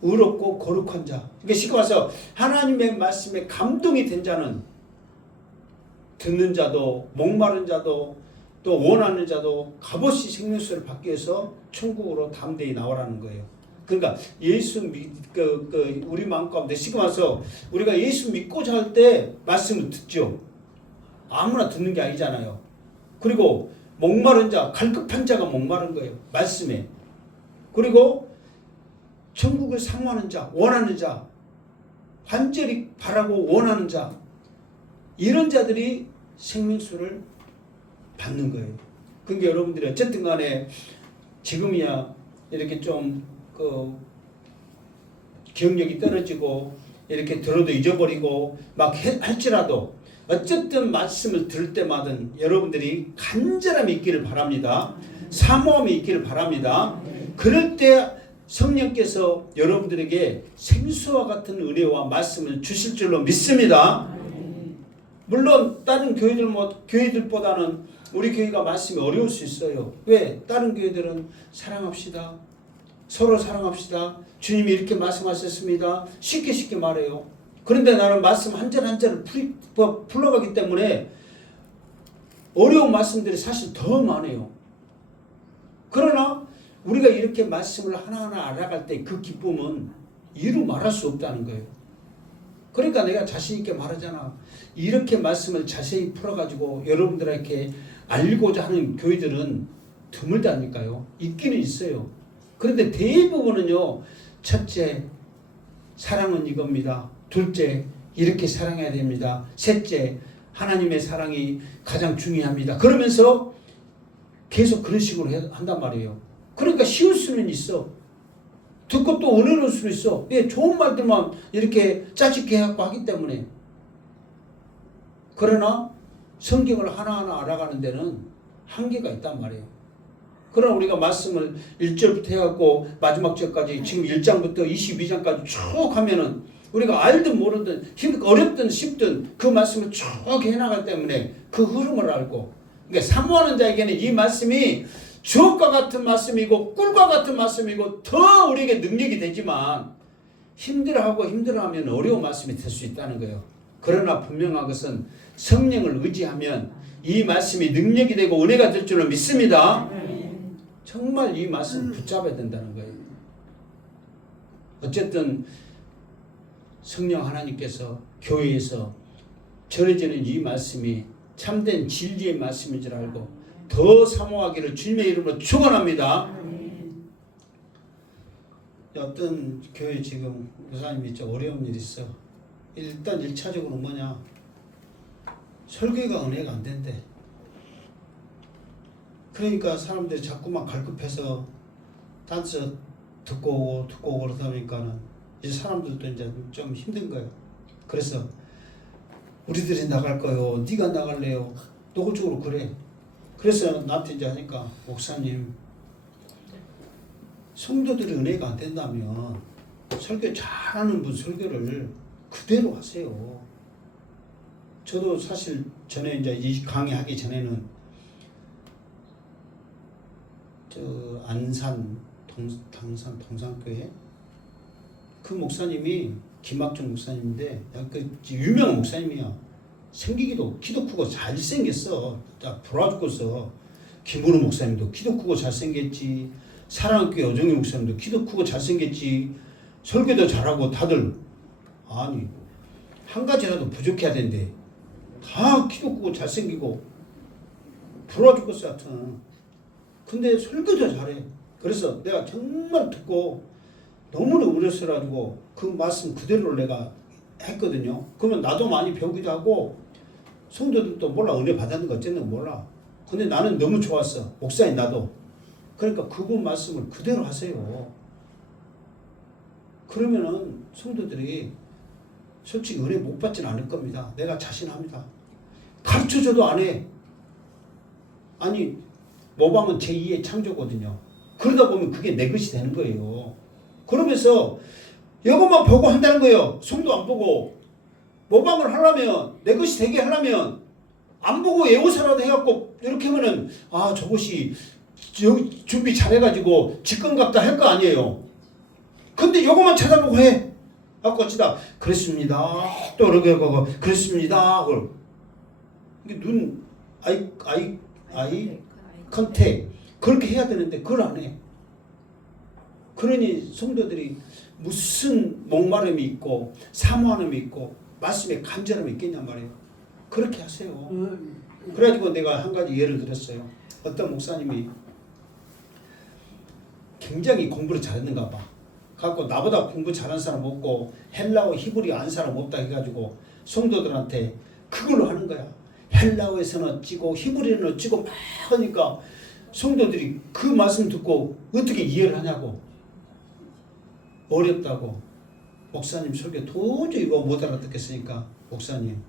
의롭고 거룩한 자. 그러니까 쉽게 말해서 하나님의 말씀에 감동이 된 자는 듣는 자도 목마른 자도 또 원하는 자도 값없이 생명수를 받기 위해서 천국으로 담대히 나오라는 거예요. 그러니까 예수 우리 마음 가운데 쉽게 말해서 우리가 예수 믿고자 할 때 말씀을 듣죠. 아무나 듣는 게 아니잖아요. 그리고 목마른 자, 갈급한 자가 목마른 거예요. 말씀에. 그리고 천국을 사모하는 자, 원하는 자, 간절히 바라고 원하는 자, 이런 자들이 생명수를 받는 거예요. 그러니까 여러분들이 어쨌든 간에 지금이야 이렇게 좀 기억력이 떨어지고 이렇게 들어도 잊어버리고 막 할지라도 어쨌든 말씀을 들을 때마다 여러분들이 간절함이 있기를 바랍니다. 사모함이 있기를 바랍니다. 그럴 때 성령께서 여러분들에게 생수와 같은 은혜와 말씀을 주실 줄로 믿습니다. 물론 다른 교회들보다는 우리 교회가 말씀이 어려울 수 있어요. 왜? 다른 교회들은 사랑합시다. 서로 사랑합시다. 주님이 이렇게 말씀하셨습니다. 쉽게 말해요. 그런데 나는 말씀 한 절 한 절을 풀어가기 때문에 어려운 말씀들이 사실 더 많아요. 그러나 우리가 이렇게 말씀을 하나하나 알아갈 때 그 기쁨은 이루 말할 수 없다는 거예요. 그러니까 내가 자신 있게 말하잖아. 이렇게 말씀을 자세히 풀어가지고 여러분들에게 알고자 하는 교회들은 드물다니까요. 있기는 있어요. 그런데 대부분은요. 첫째, 사랑은 이겁니다. 둘째, 이렇게 사랑해야 됩니다. 셋째, 하나님의 사랑이 가장 중요합니다. 그러면서 계속 그런 식으로 한단 말이에요. 그러니까 쉬울 수는 있어. 듣고 또 은혜로울 수는 있어. 예, 좋은 말들만 이렇게 짜집게 해갖고 하기 때문에. 그러나 성경을 하나하나 알아가는 데는 한계가 있단 말이에요. 그러나 우리가 말씀을 1절부터 해갖고 마지막 절까지 지금 1장부터 22장까지 쭉 하면은 우리가 알든 모르든 어렵든 쉽든 그 말씀을 쭉 해나가기 때문에 그 흐름을 알고, 그러니까 사모하는 자에게는 이 말씀이 주옥과 같은 말씀이고 꿀과 같은 말씀이고 더 우리에게 능력이 되지만 힘들어하면 어려운 말씀이 될 수 있다는 거예요. 그러나 분명한 것은 성령을 의지하면 이 말씀이 능력이 되고 은혜가 될 줄로 믿습니다. 정말 이 말씀을 붙잡아야 된다는 거예요. 어쨌든 성령 하나님께서 교회에서 전해지는 이 말씀이 참된 진리의 말씀인 줄 알고 더 사모하기를 주님의 이름으로 축원합니다. 어떤 교회 지금 목사님이 좀 어려운 일이 있어. 일단 1차적으로 뭐냐, 설교가 은혜가 안 된대. 그러니까 사람들이 자꾸만 갈급해서 단서 듣고 오고 그러다 보니까는 이제 사람들도 이제 좀 힘든 거예요. 그래서 우리들이 나갈 거요, 네가 나갈래요, 노골적으로 그래. 그래서 나한테 이제 하니까, 목사님, 성도들이 은혜가 안 된다면 설교 잘하는 분 설교를 그대로 하세요. 저도 사실 전에 이제 이 강의하기 전에는 저 안산 동산교회 그 목사님이 김학중 목사님인데 그 유명한 목사님이야. 생기기도 키도 크고 잘생겼어. 딱 돌아 죽겠어. 김은우 목사님도 키도 크고 잘생겼지. 사랑학교회 어정희 목사님도 키도 크고 잘생겼지. 설교도 잘하고 다들 아니 한 가지라도 부족해야 된대. 다 키도 크고 잘생기고 돌아 죽겠어 하여튼. 근데 설교도 잘해. 그래서 내가 정말 듣고 너무나 우려스러워가지고 그 말씀 그대로 내가 했거든요. 그러면 나도 많이 배우기도 하고 성도들도 몰라, 은혜 받았는 거 어쨌든 몰라. 근데 나는 너무 좋았어. 목사인 나도. 그러니까 그분 말씀을 그대로 하세요. 그러면은 성도들이 솔직히 은혜 못 받지는 않을 겁니다. 내가 자신합니다. 가르쳐줘도 안 해. 아니 모방은 제2의 창조거든요. 그러다 보면 그게 내 것이 되는 거예요. 그러면서 이것만 보고 한다는 거예요. 성도 안 보고. 모방을 하려면, 내 것이 되게 하려면 안 보고 예우사라도 해갖고 이렇게 하면은 아 저것이 준비 잘해가지고 직권갑다 할 거 아니에요. 근데 요것만 찾아보고 해. 갖고 어찌다 그랬습니다. 또 이렇게 하고 그랬습니다. 이게 눈 아이 컨택 그렇게 해야 되는데 그걸 안 해. 그러니 성도들이 무슨 목마름이 있고 사모함이 있고 말씀에 간절함이 있겠냔 말이에요. 그렇게 하세요. 그래가지고 내가 한 가지 예를 들었어요. 어떤 목사님이 굉장히 공부를 잘했는가 봐. 갖고 나보다 공부 잘한 사람 없고 헬라어 히브리 아는 사람 없다 해가지고 성도들한테 그걸로 하는 거야. 헬라어에서는 어찌고 히브리어는 어찌고 막 하니까 성도들이 그 말씀 듣고 어떻게 이해를 하냐고. 어렵다고. 목사님 설교 도저히 이거 못 알아듣겠으니까 목사님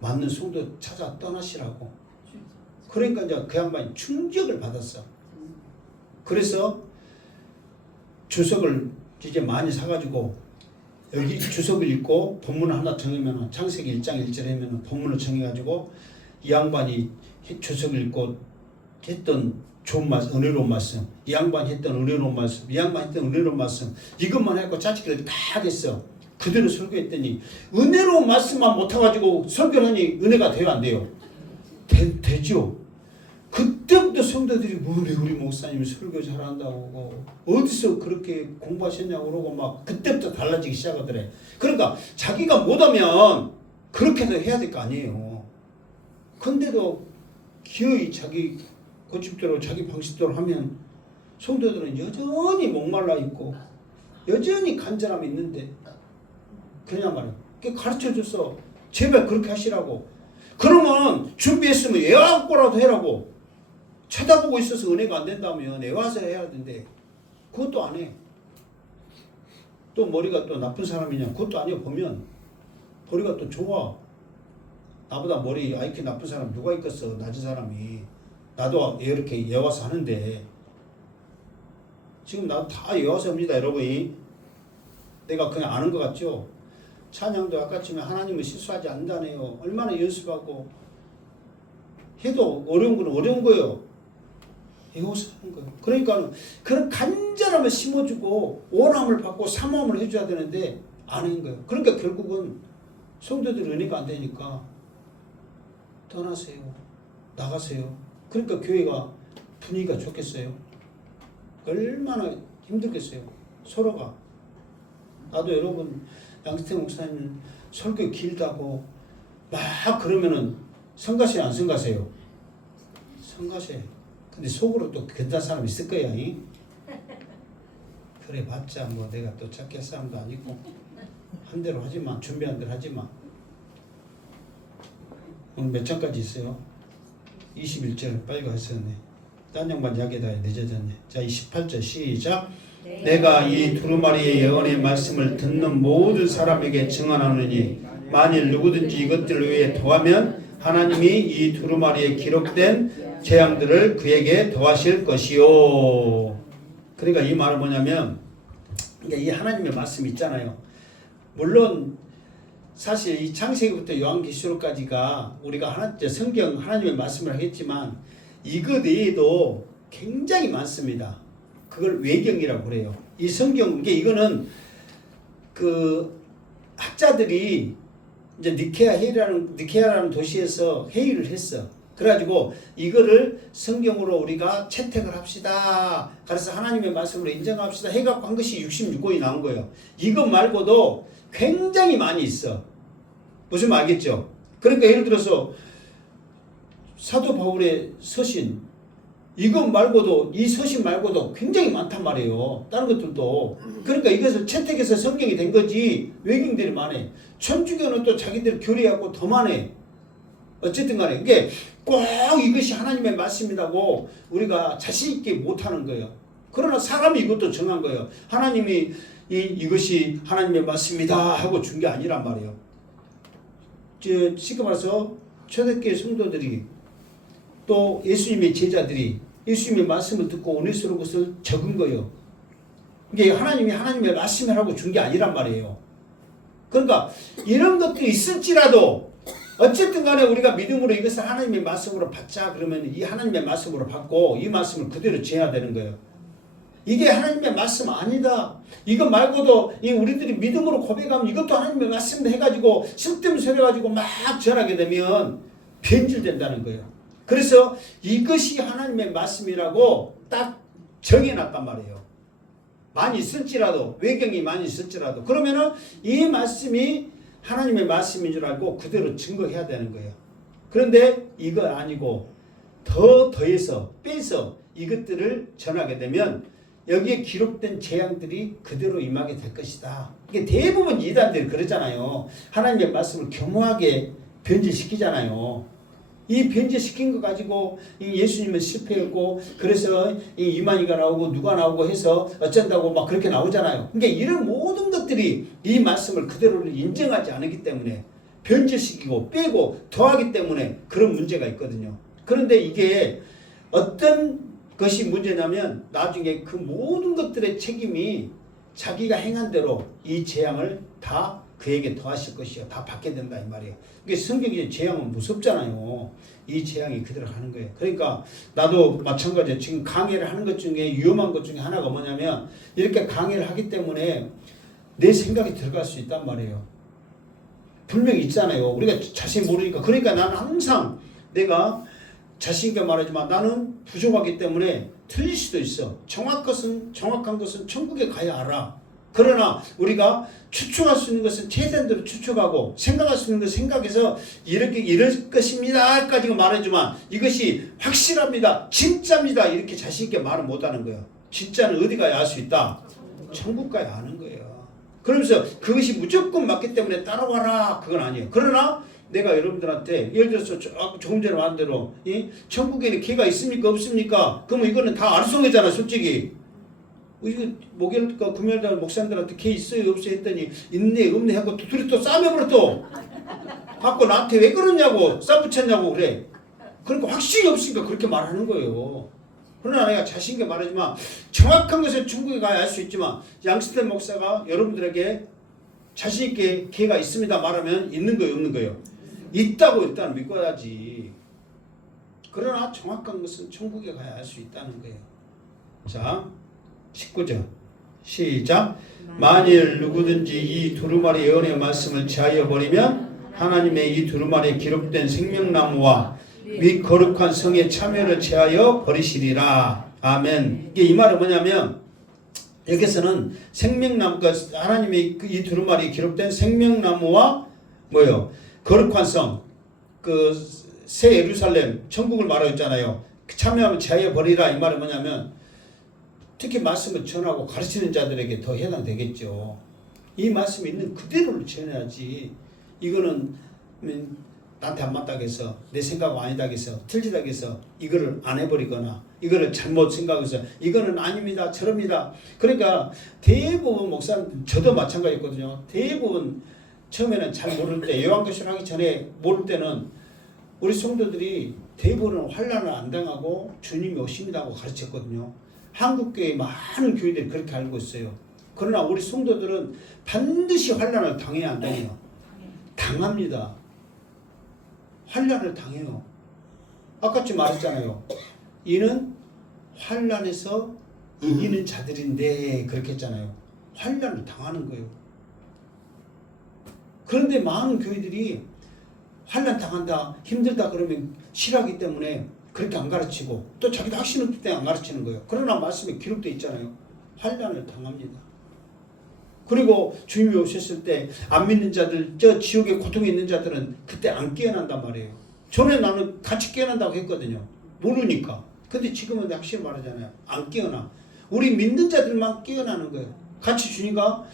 맞는 성도 찾아 떠나시라고. 그러니까 이제 그 양반이 충격을 받았어. 그래서 주석을 이제 많이 사가지고 여기 주석을 읽고 본문을 하나 정하면 창세기 1장 1절 하면 본문을 정해가지고 이 양반이 주석을 읽고 했던 좋은 말씀, 은혜로운 말씀, 이 양반이 했던 은혜로운 말씀, 이 양반이 했던 은혜로운 말씀 이것만 해갖고 짜집기를 다 하겠어. 그대로 설교했더니 은혜로운 말씀만 못해가지고 설교를 하니 은혜가 돼요 안 돼요? 되죠. 그때부터 성도들이 뭐래 우리 목사님이 설교 잘한다고 어디서 그렇게 공부하셨냐고 그러고 막 그때부터 달라지기 시작하더래. 그러니까 자기가 못하면 그렇게도 해야 될 거 아니에요. 근데도 기어이 자기 고집대로 자기 방식대로 하면 성도들은 여전히 목말라 있고 여전히 간절함이 있는데 그냥 말이야. 가르쳐줘서 제발 그렇게 하시라고. 그러면 준비했으면 예화고라도 해라고. 쳐다보고 있어서 은혜가 안 된다면 애와서 해야 되는데 그것도 안 해. 또 머리가 또 나쁜 사람이냐 그것도 아니야. 보면 머리가 또 좋아. 나보다 머리 IQ 나쁜 사람 누가 있겠어. 낮은 사람이. 나도 이렇게 예와서 하는데 지금 나도 다 예와서 합니다 여러분이. 내가 그냥 아는 것 같죠. 찬양도 아까처럼 하나님은 실수하지 않는다네요. 얼마나 연습하고 해도 어려운 건 어려운 거예요. 이것을 하는 거예요. 그러니까 그런 간절함을 심어주고 원함을 받고 사모함을 해줘야 되는데 안 하는 거예요. 그러니까 결국은 성도들 은혜가 안 되니까 떠나세요. 나가세요. 그러니까 교회가 분위기가 좋겠어요. 얼마나 힘들겠어요. 서로가. 나도 여러분 양태태 목사님 설교 길다고 막 그러면은 성가세요 안 성가세요? 성가세. 근데 속으로 또 괜찮은 사람 있을 거야. 그래 봤자 뭐 내가 또 찾게 할 사람도 아니고 한 대로 하지마. 준비한 대로 하지마. 오늘 몇 장까지 있어요? 21절 빨리 가셨네. 딴 양반 이야기다 늦어졌네. 자 28절 시작. 내가 이 두루마리의 예언의 말씀을 듣는 모든 사람에게 증언하느니 만일 누구든지 이것들을 위해 더하면 하나님이 이 두루마리에 기록된 재앙들을 그에게 더하실 것이요. 그러니까 이 말은 뭐냐면 이 하나님의 말씀 있잖아요. 물론 사실 이 창세기부터 요한계시록까지가 우리가 성경 하나님의 말씀을 하겠지만 이것 외에도 굉장히 많습니다. 그걸 외경이라고 그래요. 이 성경 이거는 그 학자들이 이제 니케아라는 도시에서 회의를 했어. 그래가지고 이거를 성경으로 우리가 채택을 합시다. 그래서 하나님의 말씀으로 인정합시다. 해갖고 한 것이 66권이 나온 거예요. 이것 말고도 굉장히 많이 있어. 무슨 말 알겠죠? 그러니까 예를 들어서 사도 바울의 서신 이것 말고도 이 서신 말고도 굉장히 많단 말이에요. 다른 것들도. 그러니까 이것을 채택해서 성경이 된 거지 외경들이 많아. 천주교는 또 자기들 교리하고 더 많아. 어쨌든 간에 이게 꼭 이것이 하나님의 말씀이라고 우리가 자신 있게 못하는 거예요. 그러나 사람이 이것도 정한 거예요. 하나님이 이것이 하나님의 말씀이다 하고 준 게 아니란 말이에요. 쉽게 말해서 초대교회 성도들이 또 예수님의 제자들이 예수님의 말씀을 듣고 은혜스러운 것을 적은 거예요. 이게 하나님이 하나님의 말씀이라고 준 게 아니란 말이에요. 그러니까 이런 것도 있을지라도 어쨌든 간에 우리가 믿음으로 이것을 하나님의 말씀으로 받자 그러면 이 하나님의 말씀으로 받고 이 말씀을 그대로 지어야 되는 거예요. 이게 하나님의 말씀 아니다. 이거 말고도 이 우리들이 믿음으로 고백하면 이것도 하나님의 말씀 해가지고 쓸데없는 소리 가지고 막 전하게 되면 변질된다는 거예요. 그래서 이것이 하나님의 말씀이라고 딱 정해놨단 말이에요. 많이 있을지라도 외경이 많이 있을지라도 그러면은 이 말씀이 하나님의 말씀인 줄 알고 그대로 증거해야 되는 거예요. 그런데 이거 아니고 더해서 빼서 이것들을 전하게 되면 여기에 기록된 재앙들이 그대로 임하게 될 것이다. 이게 대부분 이단들이 그러잖아요. 하나님의 말씀을 교묘하게 변질시키잖아요. 이 변질시킨 거 가지고 이 예수님은 실패했고 그래서 이 이만희가 나오고 누가 나오고 해서 어쩐다고 막 그렇게 나오잖아요. 그러니까 이런 모든 것들이 이 말씀을 그대로 인정하지 않기 때문에 변질시키고 빼고 더하기 때문에 그런 문제가 있거든요. 그런데 이게 어떤 것이 문제냐면 나중에 그 모든 것들의 책임이 자기가 행한 대로 이 재앙을 다 그에게 더하실 것이요. 다 받게 된다 이 말이에요. 이게 성경의 재앙은 무섭잖아요. 이 재앙이 그대로 하는 거예요. 그러니까 나도 마찬가지예요. 지금 강의를 하는 것 중에 위험한 것 중에 하나가 뭐냐면 이렇게 강의를 하기 때문에 내 생각이 들어갈 수 있단 말이에요. 분명히 있잖아요. 우리가 자세히 모르니까. 그러니까 나는 항상 내가 자신있게 말하지만 나는 부족하기 때문에 틀릴 수도 있어. 정확한 것은 천국에 가야 알아. 그러나 우리가 추측할 수 있는 것은 최대한 대로 추측하고 생각할 수 있는 것을 생각해서 이렇게 이럴 것입니다 까지가 말해주면 이것이 확실합니다. 진짜입니다. 이렇게 자신있게 말을 못하는 거예요. 진짜는 어디 가야 알 수 있다? 천국 가야 아는 거예요. 그러면서 그것이 무조건 맞기 때문에 따라와라 그건 아니에요. 그러나 내가 여러분들한테 예를 들어서 조금 전에 말한 대로 천국에는 개가 있습니까 없습니까? 그러면 이거는 다 아르송이잖아 솔직히. 이거 목요일과 금요일날 목사님들한테 개 있어요 없어요 했더니 있네 없네 하고 둘이 또 싸매버려 또 갖고 나한테 왜 그러냐고 싸붙였냐고 그래. 그러니까 확신이 없으니까 그렇게 말하는 거예요. 그러나 내가 자신있게 말하지만 정확한 것은 천국에 가야 알 수 있지만 양스텐 목사가 여러분들에게 자신있게 개가 있습니다 말하면 있는 거예요 없는 거예요? 있다고 일단 믿고 가야지. 그러나 정확한 것은 천국에 가야 알 수 있다는 거예요. 자 19절 시작. 만일 누구든지 이 두루마리 예언의 말씀을 제하여 버리면 하나님의 이 두루마리에 기록된 생명나무와 및 거룩한 성의 참여를 제하여 버리시리라. 아멘. 이게 이 말은 뭐냐면 여기서는 생명나무가 하나님의 이 두루마리에 기록된 생명나무와 뭐요? 거룩한 성, 그 새 예루살렘, 천국을 말하잖아요. 참여하면 제하여 버리라. 이 말은 뭐냐면 특히 말씀을 전하고 가르치는 자들에게 더 해당되겠죠. 이 말씀이 있는 그대로를 전해야지. 이거는 나한테 안 맞다고 해서 내 생각 아니다고 해서 틀리다고 해서 이거를 안 해버리거나 이거를 잘못 생각해서 이거는 아닙니다 저럽니다. 그러니까 대부분 목사님 저도 마찬가지였거든요. 대부분 처음에는 잘 모를 때 요한계시록 하기 전에 모를 때는 우리 성도들이 대부분은 환난을 안 당하고 주님이 오십니다고 가르쳤거든요. 한국교회 많은 교회들이 그렇게 알고 있어요. 그러나 우리 성도들은 반드시 환난을 당해야 안 당해요? 당합니다. 환난을 당해요. 아까 좀 말했잖아요. 이는 환난에서 이기는 자들인데 그렇게 했잖아요. 환난을 당하는 거예요. 그런데 많은 교회들이 환난 당한다 힘들다 그러면 싫어하기 때문에 그렇게 안 가르치고 또 자기도 확신 없기 때문에 안 가르치는 거예요. 그러나 말씀에 기록되어 있잖아요. 환난을 당합니다. 그리고 주님이 오셨을 때 안 믿는 자들, 저 지옥에 고통에 있는 자들은 그때 안 깨어난단 말이에요. 전에 나는 같이 깨어난다고 했거든요. 모르니까. 근데 지금은 확실히 말하잖아요. 안 깨어나. 우리 믿는 자들만 깨어나는 거예요. 같이 주니까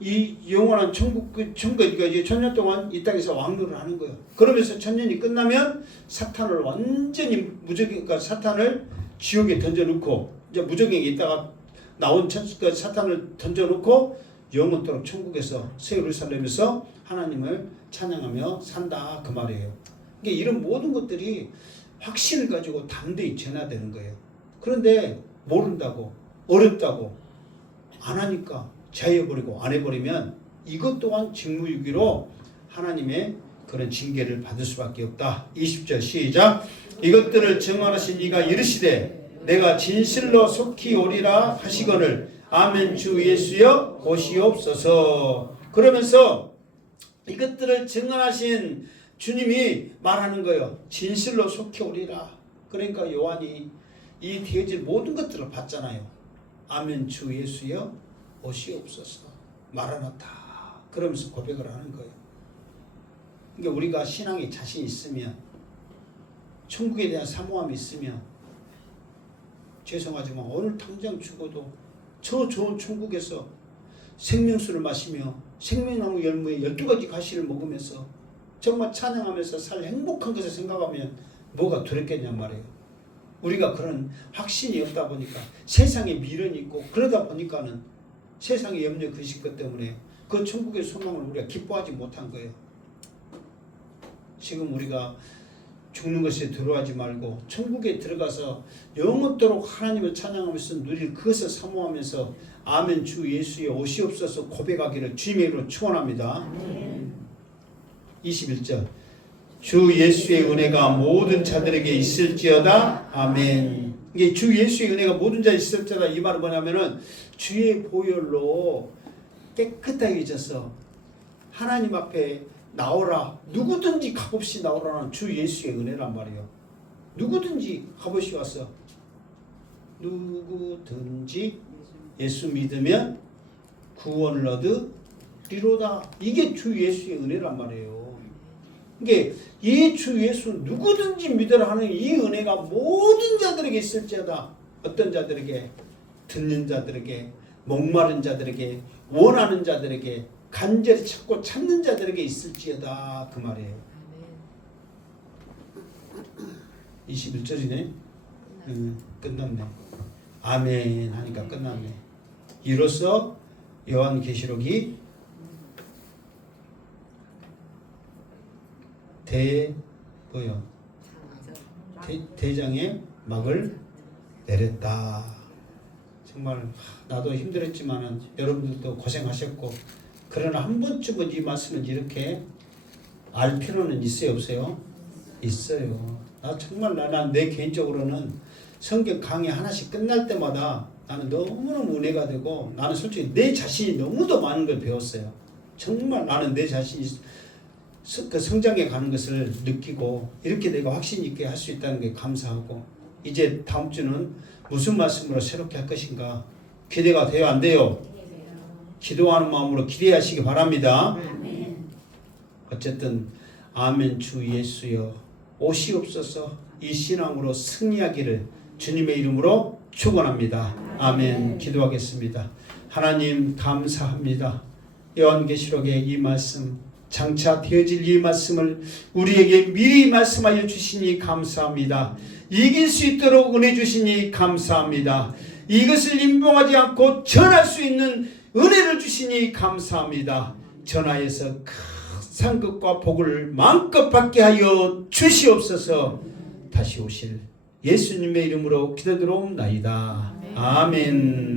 이 영원한 천국이니까 이제 천년 동안 이 땅에서 왕노를 하는 거예요. 그러면서 천년이 끝나면 사탄을 완전히 그러니까 사탄을 지옥에 던져놓고 이제 무적행에 있다가 나온 그 사탄을 던져놓고 영원토록 천국에서 새 예루살렘에서 하나님을 찬양하며 산다 그 말이에요. 그러니까 이런 모든 것들이 확신을 가지고 담대히 전해야 되는 거예요. 그런데 모른다고 어렵다고 안 하니까 제어해버리고 안 해버리면 이것 또한 직무유기로 하나님의 그런 징계를 받을 수밖에 없다. 20절 시작. 이것들을 증언하신 이가 이르시되 내가 진실로 속히 오리라 하시거늘 아멘. 주 예수여 오시옵소서. 그러면서 이것들을 증언하신 주님이 말하는 거예요. 진실로 속히 오리라. 그러니까 요한이 이 되어질 모든 것들을 봤잖아요. 아멘. 주 예수여 오시옵소서. 마라나타. 그러면서 고백을 하는 거예요. 그러니까 우리가 신앙에 자신 있으면, 천국에 대한 사모함이 있으면, 죄송하지만 오늘 당장 죽어도 저 좋은 천국에서 생명수를 마시며 생명나무 열무에 12가지 가시를 먹으면서 정말 찬양하면서 살 행복한 것을 생각하면 뭐가 두렵겠냔 말이에요. 우리가 그런 확신이 없다 보니까 세상에 미련이 있고 그러다 보니까는 세상의 염려 그식 것 때문에 그 천국의 소망을 우리가 기뻐하지 못한 거예요. 지금 우리가 죽는 것에 두려워하지 말고 천국에 들어가서 영원토록 하나님을 찬양하면서 누릴 그것을 사모하면서 아멘. 주 예수의 오시옵소서 고백하기를 주님의 이름으로 축원합니다. 21절 주 예수의 은혜가 모든 자들에게 있을지어다. 아멘. 이게 주 예수의 은혜가 모든 자에 있을지어다. 이 말은 뭐냐면은 주의 보혈로 깨끗하게 잊어서 하나님 앞에 나오라. 누구든지 값없이 나오라는 주 예수의 은혜란 말이에요. 누구든지 값없이 와서 누구든지 예수 믿으면 구원을 얻으리로다. 이게 주 예수의 은혜란 말이에요. 이게 이 주 예수 누구든지 믿으라 하는 이 은혜가 모든 자들에게 있을지어다. 어떤 자들에게? 듣는 자들에게, 목마른 자들에게, 원하는 자들에게, 간절히 찾고 찾는 자들에게 있을지어다. 그 말이에요. 21절이네. 끝났네. 아멘 하니까 끝났네. 이로써 요한계시록이 대장의 막을 내렸다. 정말 나도 힘들었지만은 여러분들도 고생하셨고, 그러나 한 번쯤은 이 말씀을 이렇게 알 필요는 있어요, 없어요? 있어요. 나 정말 나는 내 개인적으로는 성경 강의 하나씩 끝날 때마다 나는 너무너무 은혜가 되고, 나는 솔직히 내 자신이 너무도 많은 걸 배웠어요. 정말 나는 내 자신이 그 성장해 가는 것을 느끼고 이렇게 내가 확신 있게 할 수 있다는 게 감사하고, 이제 다음 주는 무슨 말씀으로 새롭게 할 것인가 기대가 돼요, 안 돼요? 기도하는 마음으로 기대하시기 바랍니다. 어쨌든 아멘. 주 예수여 오시옵소서. 이 신앙으로 승리하기를 주님의 이름으로 축원합니다. 아멘. 기도하겠습니다. 하나님 감사합니다. 요한계시록의 이 말씀, 장차 되어질 이 말씀을 우리에게 미리 말씀하여 주시니 감사합니다. 이길 수 있도록 은혜 주시니 감사합니다. 이것을 임봉하지 않고 전할 수 있는 은혜를 주시니 감사합니다. 전하여서 큰 상급과 복을 마음껏 받게 하여 주시옵소서. 다시 오실 예수님의 이름으로 기도드리옵나이다. 아멘.